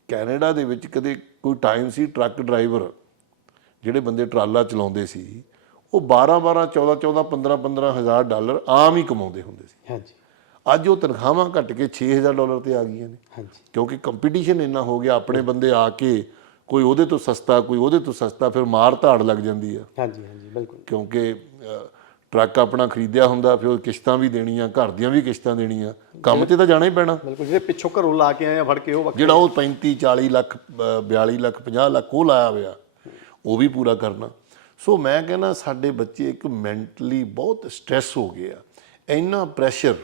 ਕੈਨੇਡਾ ਦੇ ਵਿੱਚ ਕਦੇ ਕੋਈ ਟਾਈਮ ਸੀ ਟਰੱਕ ਡਰਾਈਵਰ ਜਿਹੜੇ ਬੰਦੇ ਟਰਾਲਾ ਚਲਾਉਂਦੇ ਸੀ। ਉਹ 12 12 14 14 15 15 ਹਜ਼ਾਰ ਡਾਲਰ ਆਮ ਹੀ ਕਮਾਉਂਦੇ ਹੁੰਦੇ ਸੀ। ਹਾਂਜੀ। ਅੱਜ ਉਹ ਤਨਖਾਹਾਂ ਘਟ ਕੇ 6000 ਡਾਲਰ ਤੇ ਆ ਗਈਆਂ ਨੇ। ਹਾਂਜੀ। ਕਿਉਂਕਿ ਕੰਪੀਟੀਸ਼ਨ ਇੰਨਾ ਹੋ ਗਿਆ ਆਪਣੇ ਬੰਦੇ ਆ ਕੇ ਕੋਈ ਉਹਦੇ ਤੋਂ ਸਸਤਾ ਕੋਈ ਉਹਦੇ ਤੋਂ ਸਸਤਾ ਫਿਰ ਮਾਰ ਧਾੜ ਲੱਗ ਜਾਂਦੀ ਆ। ਹਾਂਜੀ ਹਾਂਜੀ ਬਿਲਕੁਲ। ਕਿਉਂਕਿ ਟਰੱਕ ਆਪਣਾ ਖਰੀਦਿਆ ਹੁੰਦਾ ਫਿਰ ਉਹ ਕਿਸ਼ਤਾਂ ਵੀ ਦੇਣੀਆਂ ਘਰ ਦੀਆਂ ਵੀ ਕਿਸ਼ਤਾਂ ਦੇਣੀਆਂ। ਕੰਮ ਤੇ ਤਾਂ ਜਾਣਾ ਹੀ ਪੈਣਾ। ਬਿਲਕੁਲ ਜਿਹੜੇ ਪਿੱਛੋਂ ਘਰੋਂ ਲਾ ਕੇ ਆਏ ਆ ਫੜ ਕੇ ਉਹ ਜਿਹੜਾ ਉਹ 35 40 ਲੱਖ ਅ, 42 ਲੱਖ 50 ਲੱਖ ਉਹ ਲਾਇਆ ਹੋਇਆ ਉਹ ਵੀ ਪੂਰਾ ਕਰਨਾ। ਸੋ ਮੈਂ ਕਹਿੰਦਾ ਸਾਡੇ ਬੱਚੇ ਇੱਕ ਮੈਂਟਲੀ ਬਹੁਤ ਸਟ੍ਰੈਸ ਹੋ ਗਏ ਆ। ਇੰਨਾ ਪ੍ਰੈਸ਼ਰ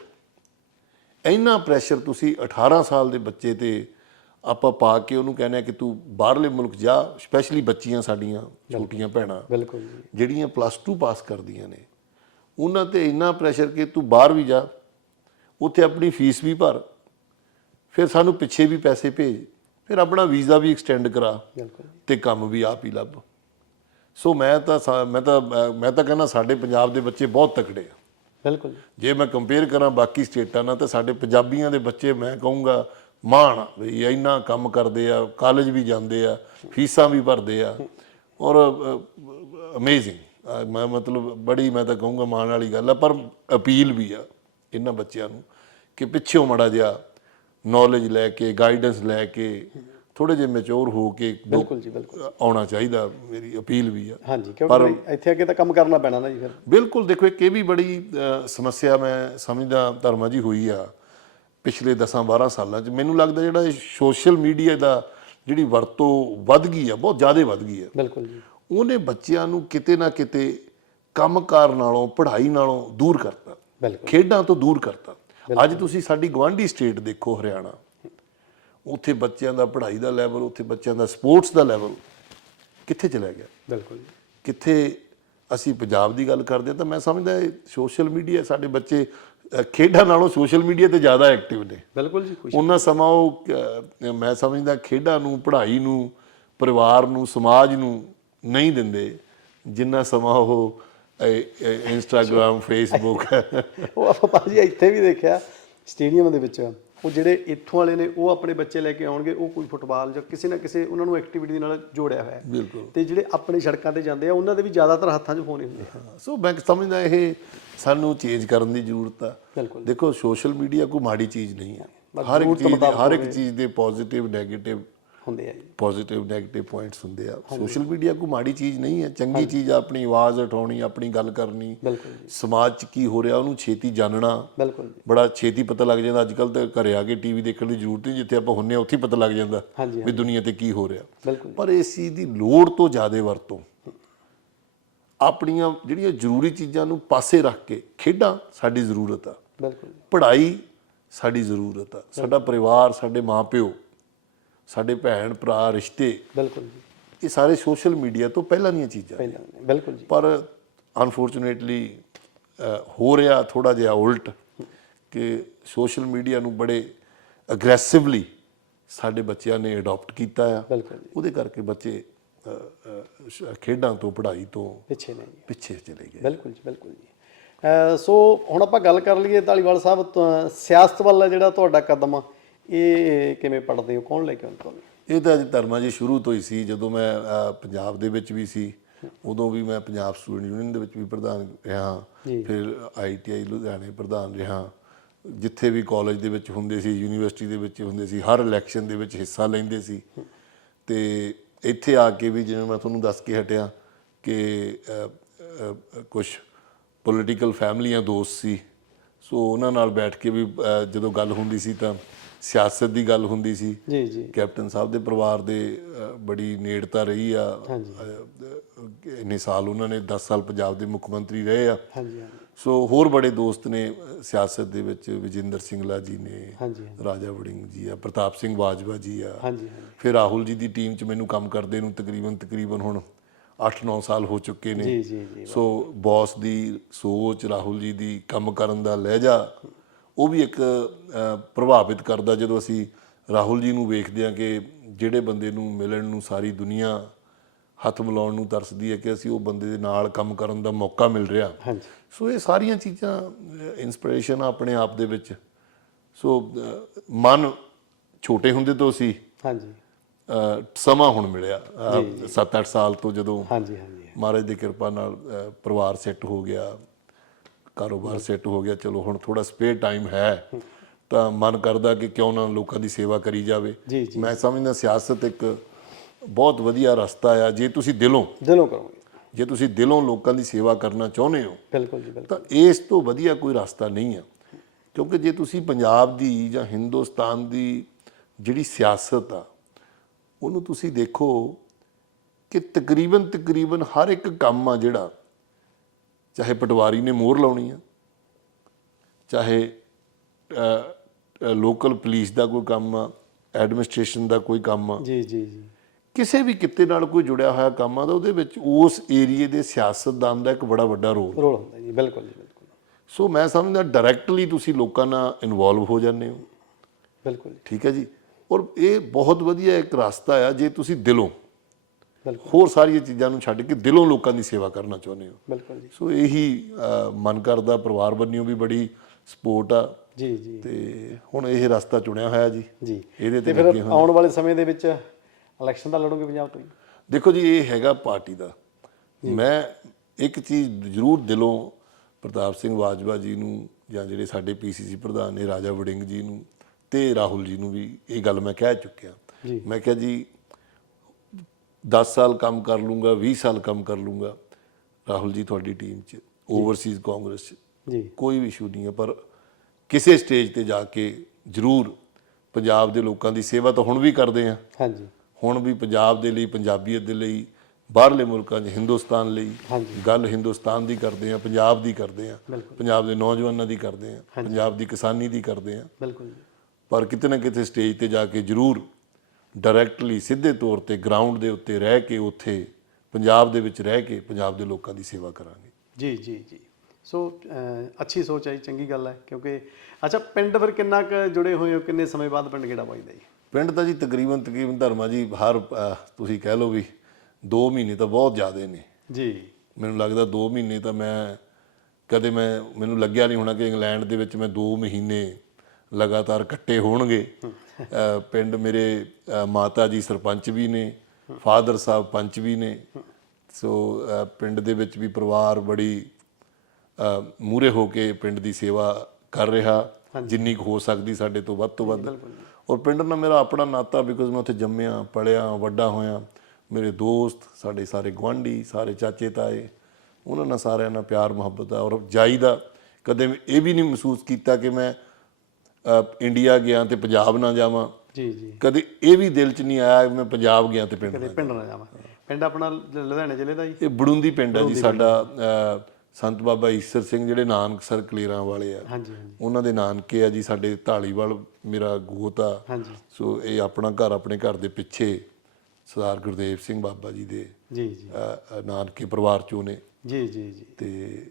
ਇੰਨਾ ਪ੍ਰੈਸ਼ਰ ਤੁਸੀਂ 18 ਸਾਲ ਦੇ ਬੱਚੇ ਤੇ ਆਪਾਂ ਪਾ ਕੇ ਉਹਨੂੰ ਕਹਿੰਦੇ ਆ ਕਿ ਤੂੰ ਬਾਹਰਲੇ ਮੁਲਕ ਜਾ ਸਪੈਸ਼ਲੀ ਬੱਚੀਆਂ ਸਾਡੀਆਂ ਛੋਟੀਆਂ ਭੈਣਾਂ ਬਿਲਕੁਲ ਜਿਹੜੀਆਂ ਪਲੱਸ 2 ਪਾਸ ਕਰਦੀਆਂ ਨੇ। ਉਹਨਾਂ ਤੇ ਇੰਨਾ ਪ੍ਰੈਸ਼ਰ ਕਿ ਤੂੰ ਬਾਹਰ ਵੀ ਜਾ ਉੱਥੇ ਆਪਣੀ ਫੀਸ ਵੀ ਭਰ ਫਿਰ ਸਾਨੂੰ ਪਿੱਛੇ ਵੀ ਪੈਸੇ ਭੇਜ ਫਿਰ ਆਪਣਾ ਵੀਜ਼ਾ ਵੀ ਐਕਸਟੈਂਡ ਕਰਾ ਤੇ ਕੰਮ ਵੀ ਆਪ ਹੀ ਲੱਭ। ਸੋ ਮੈਂ ਤਾਂ ਮੈਂ ਤਾਂ ਮੈਂ- ਤਾਂ ਕਹਿੰਦਾ ਸਾਡੇ ਪੰਜਾਬ ਦੇ ਬੱਚੇ ਬਹੁਤ ਤਕੜੇ ਆ। ਬਿਲਕੁਲ ਜੀ। ਮੈਂ ਕੰਪੇਅਰ ਕਰਾਂ ਬਾਕੀ ਸਟੇਟਾਂ ਨਾਲ ਤਾਂ ਸਾਡੇ ਪੰਜਾਬੀਆਂ ਦੇ ਬੱਚੇ ਮੈਂ ਕਹੂੰਗਾ ਮਾਣ ਵੀ ਇੰਨਾ ਕੰਮ ਕਰਦੇ ਆ ਕਾਲਜ ਵੀ ਜਾਂਦੇ ਆ ਫੀਸਾਂ ਵੀ ਭਰਦੇ ਆ ਔਰ ਅਮੇਜ਼ਿੰਗ ਮੈਂ ਮਤਲਬ ਬੜੀ ਮੈਂ ਤਾਂ ਕਹੂੰਗਾ ਮਾਣ ਵਾਲੀ ਗੱਲ ਆ ਪਰ ਅਪੀਲ ਵੀ ਆ ਇਹਨਾਂ ਬੱਚਿਆਂ ਨੂੰ ਕਿ ਪਿੱਛੋਂ ਮੜਾ ਜਿਹਾ ਨੌਲੇਜ ਲੈ ਕੇ ਗਾਈਡੈਂਸ ਲੈ ਕੇ ਥੋੜੇ ਜਿਹਾ ਮੈਚੁਰ ਹੋ ਕੇ ਬਿਲਕੁਲ ਜੀ ਬਿਲਕੁਲ ਆਉਣਾ ਚਾਹੀਦਾ ਮੇਰੀ ਅਪੀਲ ਵੀ ਆ। ਹਾਂਜੀ ਕਿਉਂਕਿ ਇੱਥੇ ਅੱਗੇ ਤਾਂ ਕੰਮ ਕਰਨਾ ਪੈਣਾ ਨਾ ਜੀ ਫਿਰ। ਬਿਲਕੁਲ ਦੇਖੋ ਇੱਕ ਇਹ ਵੀ ਬੜੀ ਸਮੱਸਿਆ ਮੈਂ ਸਮਝਦਾ ਧਰਮਾ ਜੀ ਹੋਈ ਆ ਪਿਛਲੇ 10-12 ਸਾਲਾਂ 'ਚ। ਮੈਨੂੰ ਲੱਗਦਾ ਜਿਹੜਾ ਇਹ ਸੋਸ਼ਲ ਮੀਡੀਆ ਦਾ ਜਿਹੜੀ ਵਰਤੋਂ ਵੱਧ ਗਈ ਆ ਬਹੁਤ ਜ਼ਿਆਦਾ ਵੱਧ ਗਈ ਆ। ਬਿਲਕੁਲ ਜੀ। ਉਹਨੇ ਬੱਚਿਆਂ ਨੂੰ ਕਿਤੇ ਨਾ ਕਿਤੇ ਕੰਮਕਾਰ ਨਾਲੋਂ ਪੜ੍ਹਾਈ ਨਾਲੋਂ ਦੂਰ ਕਰਤਾ। ਖੇਡਾਂ ਤੋਂ ਦੂਰ ਕਰਤਾ। ਅੱਜ ਤੁਸੀਂ ਸਾਡੀ ਗਵਾਂਢੀ ਸਟੇਟ ਦੇਖੋ ਹਰਿਆਣਾ। ਉੱਥੇ ਬੱਚਿਆਂ ਦਾ ਪੜ੍ਹਾਈ ਦਾ ਲੈਵਲ ਉੱਥੇ ਬੱਚਿਆਂ ਦਾ ਸਪੋਰਟਸ ਦਾ ਲੈਵਲ ਕਿੱਥੇ ਚਲਾ ਗਿਆ? ਬਿਲਕੁਲ ਕਿੱਥੇ ਅਸੀਂ ਪੰਜਾਬ ਦੀ ਗੱਲ ਕਰਦੇ ਤਾਂ ਮੈਂ ਸਮਝਦਾ ਇਹ ਸੋਸ਼ਲ ਮੀਡੀਆ ਸਾਡੇ ਬੱਚੇ ਖੇਡਾਂ ਨਾਲੋਂ ਸੋਸ਼ਲ ਮੀਡੀਆ ਤੇ ਜ਼ਿਆਦਾ ਐਕਟਿਵ ਨੇ। ਬਿਲਕੁਲ ਜੀ ਖੁਸ਼। ਉਹਨਾਂ ਸਮਾਂ ਉਹ ਮੈਂ ਸਮਝਦਾ ਖੇਡਾਂ ਨੂੰ ਪੜ੍ਹਾਈ ਨੂੰ ਪਰਿਵਾਰ ਨੂੰ ਸਮਾਜ ਨੂੰ ਨਹੀਂ ਦਿੰਦੇ ਜਿੰਨਾ ਸਮਾਂ ਉਹ ਇੰਸਟਾਗ੍ਰam ਫੇਸਬੁੱਕ ਉਹ ਆਪਾਂ ਭਾਜੀ ਇੱਥੇ ਵੀ ਦੇਖਿਆ ਸਟੇਡੀਅਮ ਦੇ ਵਿੱਚ। ਉਹ ਜਿਹੜੇ ਇੱਥੋਂ ਵਾਲੇ ਨੇ ਉਹ ਆਪਣੇ ਬੱਚੇ ਲੈ ਕੇ ਆਉਣਗੇ ਉਹ ਕੋਈ ਫੁੱਟਬਾਲ ਜਾਂ ਕਿਸੇ ਨਾ ਕਿਸੇ ਉਹਨਾਂ ਨੂੰ ਐਕਟੀਵਿਟੀ ਦੇ ਨਾਲ ਜੋੜਿਆ ਹੋਇਆ ਹੈ। ਬਿਲਕੁਲ। ਤੇ ਜਿਹੜੇ ਆਪਣੇ ਸੜਕਾਂ ਤੇ ਜਾਂਦੇ ਆ ਉਹਨਾਂ ਦੇ ਵੀ ਜ਼ਿਆਦਾਤਰ ਹੱਥਾਂ 'ਚ ਫੋਨ ਹੀ ਹੁੰਦੇ ਆ। ਸੋ ਮੈਂ ਸਮਝਦਾ ਇਹ ਸਾਨੂੰ ਚੇਂਜ ਕਰਨ ਦੀ ਜ਼ਰੂਰਤ ਆ। ਬਿਲਕੁਲ। ਦੇਖੋ ਸੋਸ਼ਲ ਮੀਡੀਆ ਕੋਈ ਮਾੜੀ ਚੀਜ਼ ਨਹੀਂ ਹੈ। ਹਰ ਇੱਕ ਚੀਜ਼ ਦੇ ਹਰ ਇੱਕ ਚੀਜ਼ ਦੇ ਪੋਜ਼ਿਟਿਵ 네ਗੇਟਿਵ ਹੁੰਦੇ ਆ ਜੀ। ਪੋਜ਼ਿਟਿਵ 네ਗੇਟਿਵ ਪੁਆਇੰਟਸ ਹੁੰਦੇ ਆ। ਸੋਸ਼ਲ ਮੀਡੀਆ ਕੋਈ ਮਾੜੀ ਚੀਜ਼ ਨਹੀਂ ਹੈ। ਚੰਗੀ ਚੀਜ਼ ਆ ਆਪਣੀ ਆਵਾਜ਼ ਉਠਾਉਣੀ ਆਪਣੀ ਗੱਲ ਕਰਨੀ। ਸਮਾਜ 'ਚ ਕੀ ਹੋ ਰਿਹਾ ਉਹਨੂੰ ਛੇਤੀ ਜਾਣਨਾ। ਬਿਲਕੁਲ ਜੀ। ਬੜਾ ਛੇਤੀ ਪਤਾ ਲੱਗ ਜਾਂਦਾ। ਅੱਜ ਕੱਲ ਤਾਂ ਘਰੇ ਆ ਕੇ ਟੀਵੀ ਦੇਖਣ ਦੀ ਜ਼ਰੂਰਤ ਨਹੀਂ ਜਿੱਥੇ ਆਪਾਂ ਹੁੰਨੇ ਆ ਉੱਥੇ ਪਤਾ ਲੱਗ ਜਾਂਦਾ ਵੀ ਦੁਨੀਆ ਤੇ ਕੀ ਹੋ ਰਿਹਾ। ਬਿਲਕੁਲ ਪਰ ਇਸ ਚੀਜ਼ ਦੀ ਲੋੜ ਤੋਂ ਜ਼ਿਆਦਾ ਵਰਤੋਂ। ਆਪਣੀਆਂ ਜਿਹੜੀਆਂ ਜ਼ਰੂਰੀ ਚੀਜ਼ਾਂ ਨੂੰ ਪਾਸੇ ਰੱਖ ਕੇ ਖੇਡਾਂ ਸਾਡੀ ਜ਼ਰੂਰਤ ਆ। ਬਿਲਕੁਲ ਪੜ੍ਹਾਈ ਸਾਡੀ ਜ਼ਰੂਰਤ ਆ। ਸਾਡਾ ਪਰਿਵਾਰ ਸਾਡੇ ਮਾਪਿਓ ਸਾਡੇ ਭੈਣ ਭਰਾ ਰਿਸ਼ਤੇ। ਬਿਲਕੁਲ ਜੀ। ਇਹ ਸਾਰੇ ਸੋਸ਼ਲ ਮੀਡੀਆ ਤੋਂ ਪਹਿਲਾਂ ਦੀਆਂ ਚੀਜ਼ਾਂ। ਪਹਿਲਾਂ ਬਿਲਕੁਲ ਜੀ। ਪਰ ਅਨਫੋਰਚੂਨੇਟਲੀ ਹੋ ਰਿਹਾ ਥੋੜਾ ਜਿਹਾ ਉਲਟ ਕਿ ਸੋਸ਼ਲ ਮੀਡੀਆ ਨੂੰ ਬੜੇ ਅਗਰੈਸਿਵਲੀ ਸਾਡੇ ਬੱਚਿਆਂ ਨੇ ਅਡਾਪਟ ਕੀਤਾ ਆ। ਉਹਦੇ ਕਰਕੇ ਬੱਚੇ ਖੇਡਾਂ ਤੋਂ ਪੜ੍ਹਾਈ ਤੋਂ ਪਿੱਛੇ ਨਹੀਂ ਪਿੱਛੇ ਚਲੇ ਗਏ। ਬਿਲਕੁਲ ਜੀ ਬਿਲਕੁਲ ਜੀ। ਸੋ ਹੁਣ ਆਪਾਂ ਗੱਲ ਕਰ ਲਈਏ ਧਾਲੀਵਾਲ ਸਾਹਿਬ ਸਿਆਸਤ ਵੱਲ ਜਿਹੜਾ ਤੁਹਾਡਾ ਕਦਮ ਆ, ਇਹ ਕਿਵੇਂ ਪੜਦੇ ਹੋ? ਕੌਣ ਲੈ ਕੇ ਆਉਂਦਾ ਤੁਹਾਨੂੰ? ਇਹ ਤਾਂ ਜੀ ਧਰਮਾ ਜੀ ਸ਼ੁਰੂ ਤੋਂ ਹੀ ਸੀ। ਜਦੋਂ ਮੈਂ ਪੰਜਾਬ ਦੇ ਵਿੱਚ ਵੀ ਸੀ ਉਦੋਂ ਵੀ ਮੈਂ ਪੰਜਾਬ ਸਟੂਡੈਂਟ ਯੂਨੀਅਨ ਦੇ ਵਿੱਚ ਵੀ ਪ੍ਰਧਾਨ ਰਿਹਾ। ਫਿਰ ਆਈਟੀਆਈ ਲੁਧਿਆਣੇ ਪ੍ਰਧਾਨ ਰਿਹਾ। ਜਿੱਥੇ ਵੀ ਕਾਲਜ ਦੇ ਵਿੱਚ ਹੁੰਦੇ ਸੀ ਯੂਨੀਵਰਸਿਟੀ ਦੇ ਵਿੱਚ ਹੁੰਦੇ ਸੀ ਹਰ ਇਲੈਕਸ਼ਨ ਦੇ ਵਿੱਚ ਹਿੱਸਾ ਲੈਂਦੇ ਸੀ। ਤੇ ਇੱਥੇ ਆ ਕੇ ਵੀ ਜਿਵੇਂ ਮੈਂ ਤੁਹਾਨੂੰ ਦੱਸ ਕੇ ਹਟਿਆ ਕਿ ਕੁਝ ਪੋਲੀਟੀਕਲ ਫੈਮਲੀਆਂ ਦੋਸਤ ਸੀ। ਸੋ ਉਹਨਾਂ ਨਾਲ ਬੈਠ ਕੇ ਵੀ ਜਦੋਂ ਗੱਲ ਹੁੰਦੀ ਸੀ ਤਾਂ ਸਿਆਸਤ ਦੀ ਗੱਲ ਹੁੰਦੀ ਸੀ। ਜੀ ਜੀ। ਕੈਪਟਨ ਸਾਹਿਬ ਦੇ ਪਰਿਵਾਰ ਦੇ ਬੜੀ ਨੇੜਤਾ ਰਹੀ ਆ। ਇੰਨੇ ਸਾਲ ਉਹਨਾਂ ਨੇ 10 ਸਾਲ ਪੰਜਾਬ ਦੇ ਮੁੱਖ ਮੰਤਰੀ ਰਹੇ ਆ। ਹਾਂਜੀ ਸੋ ਹੋਰ ਬੜੇ ਦੋਸਤ ਨੇ ਸਿਆਸਤ ਦੇ ਵਿੱਚ ਵਿਜੇਂਦਰ ਸਿੰਘਲਾ ਜੀ ਨੇ ਰਾਜਾ ਵੜਿੰਗ ਜੀ ਆ ਪ੍ਰਤਾਪ ਸਿੰਘ ਬਾਜਵਾ ਜੀ ਆ। ਹਾਂਜੀ ਫਿਰ ਰਾਹੁਲ ਜੀ ਦੀ ਟੀਮ 'ਚ ਮੈਨੂੰ ਕੰਮ ਕਰਦੇ ਨੂੰ ਤਕਰੀਬਨ ਤਕਰੀਬਨ ਹੁਣ 8-9 ਸਾਲ ਹੋ ਚੁੱਕੇ ਨੇ। ਜੀ ਜੀ ਜੀ। ਸੋ ਬੌਸ ਦੀ ਸੋਚ ਰਾਹੁਲ ਜੀ ਦੀ ਕੰਮ ਕਰਨ ਦਾ ਲਹਿਜਾ ਉਹ ਵੀ ਇੱਕ ਪ੍ਰਭਾਵਿਤ ਕਰਦਾ ਜਦੋਂ ਅਸੀਂ ਰਾਹੁਲ ਜੀ ਨੂੰ ਵੇਖਦੇ ਹਾਂ ਕਿ ਜਿਹੜੇ ਬੰਦੇ ਨੂੰ ਮਿਲਣ ਨੂੰ ਸਾਰੀ ਦੁਨੀਆ ਹੱਥ ਮਿਲਾਉਣ ਨੂੰ ਤਰਸਦੀ ਹੈ ਕਿ ਅਸੀਂ ਉਹ ਬੰਦੇ ਦੇ ਨਾਲ ਕੰਮ ਕਰਨ ਦਾ ਮੌਕਾ ਮਿਲ ਰਿਹਾ। ਹਾਂਜੀ। ਸੋ ਇਹ ਸਾਰੀਆਂ ਚੀਜ਼ਾਂ ਇਨਸਪੀਰੇਸ਼ਨ ਆਪਣੇ ਆਪ ਦੇ ਵਿੱਚ। ਸੋ ਮਨ ਛੋਟੇ ਹੁੰਦੇ ਤੋਂ ਸੀ। ਹਾਂਜੀ। ਸਮਾਂ ਹੁਣ ਮਿਲਿਆ। 7-8 ਸਾਲ ਤੋਂ ਜਦੋਂ ਹਾਂਜੀ ਹਾਂਜੀ। ਮਹਾਰਾਜ ਦੀ ਕਿਰਪਾ ਨਾਲ ਪਰਿਵਾਰ ਸੈੱਟ ਹੋ ਗਿਆ। ਕਾਰੋਬਾਰ ਸੈੱਟ ਹੋ ਗਿਆ ਚਲੋ ਹੁਣ ਥੋੜਾ ਸਪੇਅਰ ਟਾਈਮ ਹੈ ਤਾਂ ਮਨ ਕਰਦਾ ਕਿ ਕਿਉਂ ਨਾ ਲੋਕਾਂ ਦੀ ਸੇਵਾ ਕਰੀ ਜਾਵੇ। ਮੈਂ ਸਮਝਦਾ ਸਿਆਸਤ ਇੱਕ ਬਹੁਤ ਵਧੀਆ ਰਸਤਾ ਆ ਜੇ ਤੁਸੀਂ ਦਿਲੋਂ ਦਿਲੋਂ ਕਰੋਗੇ। ਜੇ ਤੁਸੀਂ ਦਿਲੋਂ ਲੋਕਾਂ ਦੀ ਸੇਵਾ ਕਰਨਾ ਚਾਹੁੰਦੇ ਹੋ ਬਿਲਕੁਲ ਜੀ ਬਿਲਕੁਲ। ਤਾਂ ਇਸ ਤੋਂ ਵਧੀਆ ਕੋਈ ਰਸਤਾ ਨਹੀਂ ਆ। ਕਿਉਂਕਿ ਜੇ ਤੁਸੀਂ ਪੰਜਾਬ ਦੀ ਜਾਂ ਹਿੰਦੁਸਤਾਨ ਦੀ ਜਿਹੜੀ ਸਿਆਸਤ ਆ ਉਹਨੂੰ ਤੁਸੀਂ ਦੇਖੋ ਕਿ ਤਕਰੀਬਨ ਤਕਰੀਬਨ ਹਰ ਇੱਕ ਕੰਮ ਆ ਜਿਹੜਾ ਚਾਹੇ ਪਟਵਾਰੀ ਨੇ ਮੋਹਰ ਲਾਉਣੀ ਆ ਚਾਹੇ ਲੋਕਲ ਪੁਲਿਸ ਦਾ ਕੋਈ ਕੰਮ ਆ ਐਡਮਿਨਿਸਟ੍ਰੇਸ਼ਨ ਦਾ ਕੋਈ ਕੰਮ ਆ। ਜੀ ਜੀ ਜੀ। ਕਿਸੇ ਵੀ ਕਿੱਤੇ ਨਾਲ ਕੋਈ ਜੁੜਿਆ ਹੋਇਆ ਕੰਮ ਆ ਤਾਂ ਉਹਦੇ ਵਿੱਚ ਉਸ ਏਰੀਏ ਦੇ ਸਿਆਸਤਦਾਨ ਦਾ ਇੱਕ ਬੜਾ ਵੱਡਾ ਰੋਲ। ਰੋਲ ਹੁੰਦਾ ਜੀ ਬਿਲਕੁਲ ਜੀ ਬਿਲਕੁਲ। ਸੋ ਮੈਂ ਸਮਝਦਾ ਡਾਇਰੈਕਟਲੀ ਤੁਸੀਂ ਲੋਕਾਂ ਨਾਲ ਇਨਵੋਲਵ ਹੋ ਜਾਂਦੇ ਹੋ। ਬਿਲਕੁਲ ਠੀਕ ਹੈ ਜੀ? ਔਰ ਇਹ ਬਹੁਤ ਵਧੀਆ ਇੱਕ ਰਸਤਾ ਆ ਜੇ ਤੁਸੀਂ ਦਿਲੋਂ ਹੋਰ ਸਾਰੀਆਂ ਚੀਜ਼ਾਂ ਨੂੰ ਛੱਡ ਕੇ ਦਿਲੋਂ ਲੋਕਾਂ ਦੀ ਸੇਵਾ ਕਰਨਾ ਚਾਹੁੰਦੇ ਹੋ। ਬਿਲਕੁਲ ਜੀ। ਸੋ ਇਹੀ ਮਨ ਕਰਦਾ ਪਰਿਵਾਰ ਬੰਨਿਓ ਵੀ ਬੜੀ ਸਪੋਰਟ ਆ। ਜੀ ਜੀ। ਤੇ ਹੁਣ ਇਹ ਰਸਤਾ ਚੁਣਿਆ ਹੋਇਆ ਜੀ। ਜੀ। ਇਹਦੇ ਤੇ ਫਿਰ ਆਉਣ ਵਾਲੇ ਸਮੇਂ ਦੇ ਵਿੱਚ ਇਲੈਕਸ਼ਨ ਦਾ ਲੜੋਗੇ ਪੰਜਾਬ ਤੋਂ ਦੇਖੋ ਜੀ ਇਹ ਹੈਗਾ ਪਾਰਟੀ ਦਾ। ਮੈਂ ਇੱਕ ਚੀਜ਼ ਜ਼ਰੂਰ ਦਿਲੋਂ ਪ੍ਰਤਾਪ ਸਿੰਘ ਬਾਜਵਾ ਜੀ ਨੂੰ ਜਾਂ ਜਿਹੜੇ ਸਾਡੇ ਪੀਸੀਸੀ ਪ੍ਰਧਾਨ ਨੇ ਰਾਜਾ ਵੜਿੰਗ ਜੀ ਨੂੰ ਤੇ ਰਾਹੁਲ ਜੀ ਨੂੰ ਵੀ ਇਹ ਗੱਲ ਮੈਂ ਕਹਿ ਚੁੱਕਿਆ। ਮੈਂ ਕਿਹਾ ਜੀ 10 ਸਾਲ ਕੰਮ ਕਰ ਲੂੰਗਾ 20 ਸਾਲ ਕੰਮ ਕਰ ਲੂੰਗਾ। ਰਾਹੁਲ ਜੀ ਤੁਹਾਡੀ ਟੀਮ 'ਚ ਓਵਰਸੀਜ਼ ਕਾਂਗਰਸ 'ਚ। ਜੀ। ਕੋਈ ਵੀ ਇਸ਼ੂ ਨਹੀਂ ਹੈ ਪਰ ਕਿਸੇ ਸਟੇਜ ਤੇ ਜਾ ਕੇ ਜ਼ਰੂਰ ਪੰਜਾਬ ਦੇ ਲੋਕਾਂ ਦੀ ਸੇਵਾ ਤਾਂ ਹੁਣ ਵੀ ਕਰਦੇ ਆ ਹਾਂਜੀ। ਹੁਣ ਵੀ ਪੰਜਾਬ ਦੇ ਲਈ ਪੰਜਾਬੀਅਤ ਦੇ ਲਈ ਬਾਹਰਲੇ ਮੁਲਕਾਂ 'ਚ ਹਿੰਦੁਸਤਾਨ ਲਈ। ਗੱਲ ਹਿੰਦੁਸਤਾਨ ਦੀ ਕਰਦੇ ਆ ਪੰਜਾਬ ਦੀ ਕਰਦੇ ਆ। ਪੰਜਾਬ ਦੇ ਨੌਜਵਾਨਾਂ ਦੀ ਕਰਦੇ ਆ ਪੰਜਾਬ ਦੀ ਕਿਸਾਨੀ ਦੀ ਕਰਦੇ ਆ ਬਿਲਕੁਲ ਪਰ ਕਿਤੇ ਨਾ ਕਿਤੇ ਸਟੇਜ ਤੇ ਜਾ ਕੇ ਜ਼ਰੂਰ ਡਾਇਰੈਕਟਲੀ ਸਿੱਧੇ ਤੌਰ ਤੇ ਗਰਾਊਂਡ ਦੇ ਉੱਤੇ ਰਹਿ ਕੇ ਉੱਥੇ ਪੰਜਾਬ ਦੇ ਵਿੱਚ ਰਹਿ ਕੇ ਪੰਜਾਬ ਦੇ ਲੋਕਾਂ ਦੀ ਸੇਵਾ ਕਰਾਂਗੇ। ਜੀ ਜੀ ਜੀ। ਸੋ ਅੱਛੀ ਸੋਚ ਹੈ ਚੰਗੀ ਗੱਲ ਹੈ ਕਿਉਂਕਿ ਅੱਛਾ ਪਿੰਡ ਫਿਰ ਕਿੰਨਾ ਕੁ ਜੁੜੇ ਹੋਏ ਹੋ ਕਿੰਨੇ ਸਮੇਂ ਬਾਅਦ ਪਿੰਡ ਗੇੜਾ ਪਾਈਦਾ ਜੀ? ਪਿੰਡ ਤਾਂ ਜੀ ਤਕਰੀਬਨ ਤਕਰੀਬਨ ਧਰਮਾ ਜੀ ਹਰ ਤੁਸੀਂ ਕਹਿ ਲਓ ਵੀ 2 ਮਹੀਨੇ ਤਾਂ ਬਹੁਤ ਜ਼ਿਆਦੇ ਨੇ। ਜੀ। ਮੈਨੂੰ ਲੱਗਦਾ 2 ਮਹੀਨੇ ਤਾਂ ਮੈਂ ਕਦੇ ਮੈਂ ਮੈਨੂੰ ਲੱਗਿਆ ਨਹੀਂ ਹੋਣਾ ਕਿ ਇੰਗਲੈਂਡ ਦੇ ਵਿੱਚ ਮੈਂ 2 ਮਹੀਨੇ ਲਗਾਤਾਰ ਕੱਟੇ ਹੋਣਗੇ। ਪਿੰਡ ਮੇਰੇ ਮਾਤਾ ਜੀ ਸਰਪੰਚ ਵੀ ਨੇ ਫਾਦਰ ਸਾਹਿਬ ਪੰਚ ਵੀ ਨੇ। ਸੋ ਪਿੰਡ ਦੇ ਵਿੱਚ ਵੀ ਪਰਿਵਾਰ ਬੜੀ ਮੂਰੇ ਹੋ ਕੇ ਪਿੰਡ ਦੀ ਸੇਵਾ ਕਰ ਰਿਹਾ। ਜਿੰਨੀ ਕੁ ਹੋ ਸਕਦੀ ਸਾਡੇ ਤੋਂ ਵੱਧ ਤੋਂ ਵੱਧ। ਔਰ ਪਿੰਡ ਨਾਲ ਮੇਰਾ ਆਪਣਾ ਨਾਤਾ ਬਿਕੋਜ਼ ਮੈਂ ਉੱਥੇ ਜੰਮਿਆ ਪੜਿਆ ਵੱਡਾ ਹੋਇਆ। ਮੇਰੇ ਦੋਸਤ ਸਾਡੇ ਸਾਰੇ ਗੁਆਂਢੀ ਸਾਰੇ ਚਾਚੇ ਤਾਏ ਉਹਨਾਂ ਨਾਲ ਸਾਰਿਆਂ ਨਾਲ ਪਿਆਰ ਮੁਹੱਬਤ ਆ ਔਰ ਜਾਈਦਾ। ਕਦੇ ਇਹ ਵੀ ਨਹੀਂ ਮਹਿਸੂਸ ਕੀਤਾ ਕਿ ਮੈਂ ਇੰਡੀਆ ਗਿਆ ਤੇ ਪੰਜਾਬ ਨਾ ਜਾਵਾਂ। ਜੀ ਜੀ। ਕਦੇ ਇਹ ਵੀ ਦਿਲ 'ਚ ਨਹੀਂ ਆਇਆ ਮੈਂ ਪੰਜਾਬ ਗਿਆ ਤੇ ਪਿੰਡ ਕਦੇ ਨਾ ਪਿੰਡ ਨਾ ਜਾਵਾਂ। ਪਿੰਡ ਆਪਣਾ ਲੁਧਿਆਣੇ ਜ਼ਿਲ੍ਹੇ ਦਾ ਜੀ? ਇਹ ਬੜੁੰਦੀ ਪਿੰਡ ਹੈ ਜੀ ਸਾਡਾ ਸੰਤ ਬਾਬਾ ਈਸਰ ਸਿੰਘ ਜਿਹੜੇ ਨਾਨਕਸਰ ਕਲੇਰਾਂ ਵਾਲੇ ਆ ਉਹਨਾਂ ਦੇ ਨਾਨਕੇ ਆ ਜੀ ਸਾਡੇ ਢਾਲੀਵਾਲ ਮੇਰਾ ਗੋਤ ਆ। ਹਾਂਜੀ। ਸੋ ਇਹ ਆਪਣਾ ਘਰ ਆਪਣੇ ਘਰ ਦੇ ਪਿੱਛੇ ਸਰਦਾਰ ਗੁਰਦੇਵ ਸਿੰਘ ਬਾਬਾ ਜੀ ਦੇ ਜੀ ਜੀ। ਨਾਨਕੇ ਪਰਿਵਾਰ ਚੋਂ ਨੇ। ਜੀ ਜੀ ਜੀ। ਤੇ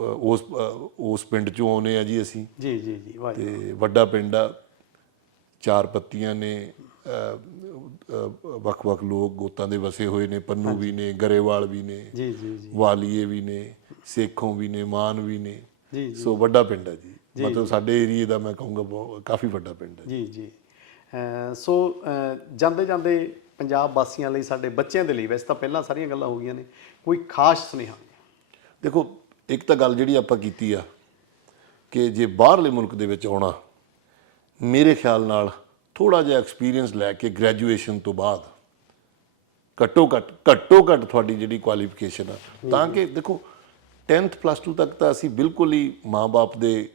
ਉਸ ਉਸ ਪਿੰਡ ਚੋਂ ਆਉਨੇ ਆ ਜੀ ਅਸੀਂ। ਜੀ ਜੀ ਜੀ ਵਾਹ ਜੀ। ਤੇ ਵੱਡਾ ਪਿੰਡ ਆ ਚਾਰ ਪੱਤੀਆਂ ਨੇ ਵੱਖ-ਵੱਖ ਲੋਕ ਗੋਤਾਂ ਦੇ ਵਸੇ ਹੋਏ ਨੇ ਪੰਨੂ ਵੀ ਨੇ ਗਰੇਵਾਲ ਵੀ ਨੇ ਜੀ ਜੀ ਜੀ। ਵਾਲੀਏ ਵੀ ਨੇ ਸੇਖੋਂ ਵੀ ਨੇ ਮਾਨ ਵੀ ਨੇ। ਜੀ ਜੀ। ਸੋ ਵੱਡਾ ਪਿੰਡ ਹੈ ਜੀ। ਮਤਲਬ ਸਾਡੇ ਏਰੀਏ ਦਾ ਮੈਂ ਕਹੂੰਗਾ ਕਾਫੀ ਵੱਡਾ ਪਿੰਡ ਹੈ ਜੀ। ਜੀ ਸੋ ਜਾਂਦੇ ਜਾਂਦੇ ਪੰਜਾਬ ਵਾਸੀਆਂ ਲਈ ਸਾਡੇ ਬੱਚਿਆਂ ਦੇ ਲਈ ਵੈਸੇ ਤਾਂ ਪਹਿਲਾਂ ਸਾਰੀਆਂ ਗੱਲਾਂ ਹੋ ਗਈਆਂ ਨੇ ਕੋਈ ਖਾਸ ਸੁਨੇਹਾ? ਦੇਖੋ ਇੱਕ ਤਾਂ ਗੱਲ ਜਿਹੜੀ ਆਪਾਂ ਕੀਤੀ ਆ ਕਿ ਜੇ ਬਾਹਰਲੇ ਮੁਲਕ ਦੇ ਵਿੱਚ ਆਉਣਾ ਮੇਰੇ ਖਿਆਲ ਨਾਲ ਥੋੜਾ ਜਿਹਾ ਐਕਸਪੀਰੀਅੰਸ ਲੈ ਕੇ ਗ੍ਰੈਜੂਏਸ਼ਨ ਤੋਂ ਬਾਅਦ ਘੱਟੋ ਘੱਟ ਘੱਟੋ ਘੱਟ ਤੁਹਾਡੀ ਜਿਹੜੀ ਕੁਆਲੀਫਿਕੇਸ਼ਨ ਆ ਤਾਂ ਕਿ ਦੇਖੋ 10th ਪਲੱਸ 2 ਤੱਕ ਤਾਂ ਅਸੀਂ ਬਿਲਕੁਲ ਹੀ ਮਾਪੇ ਦੇ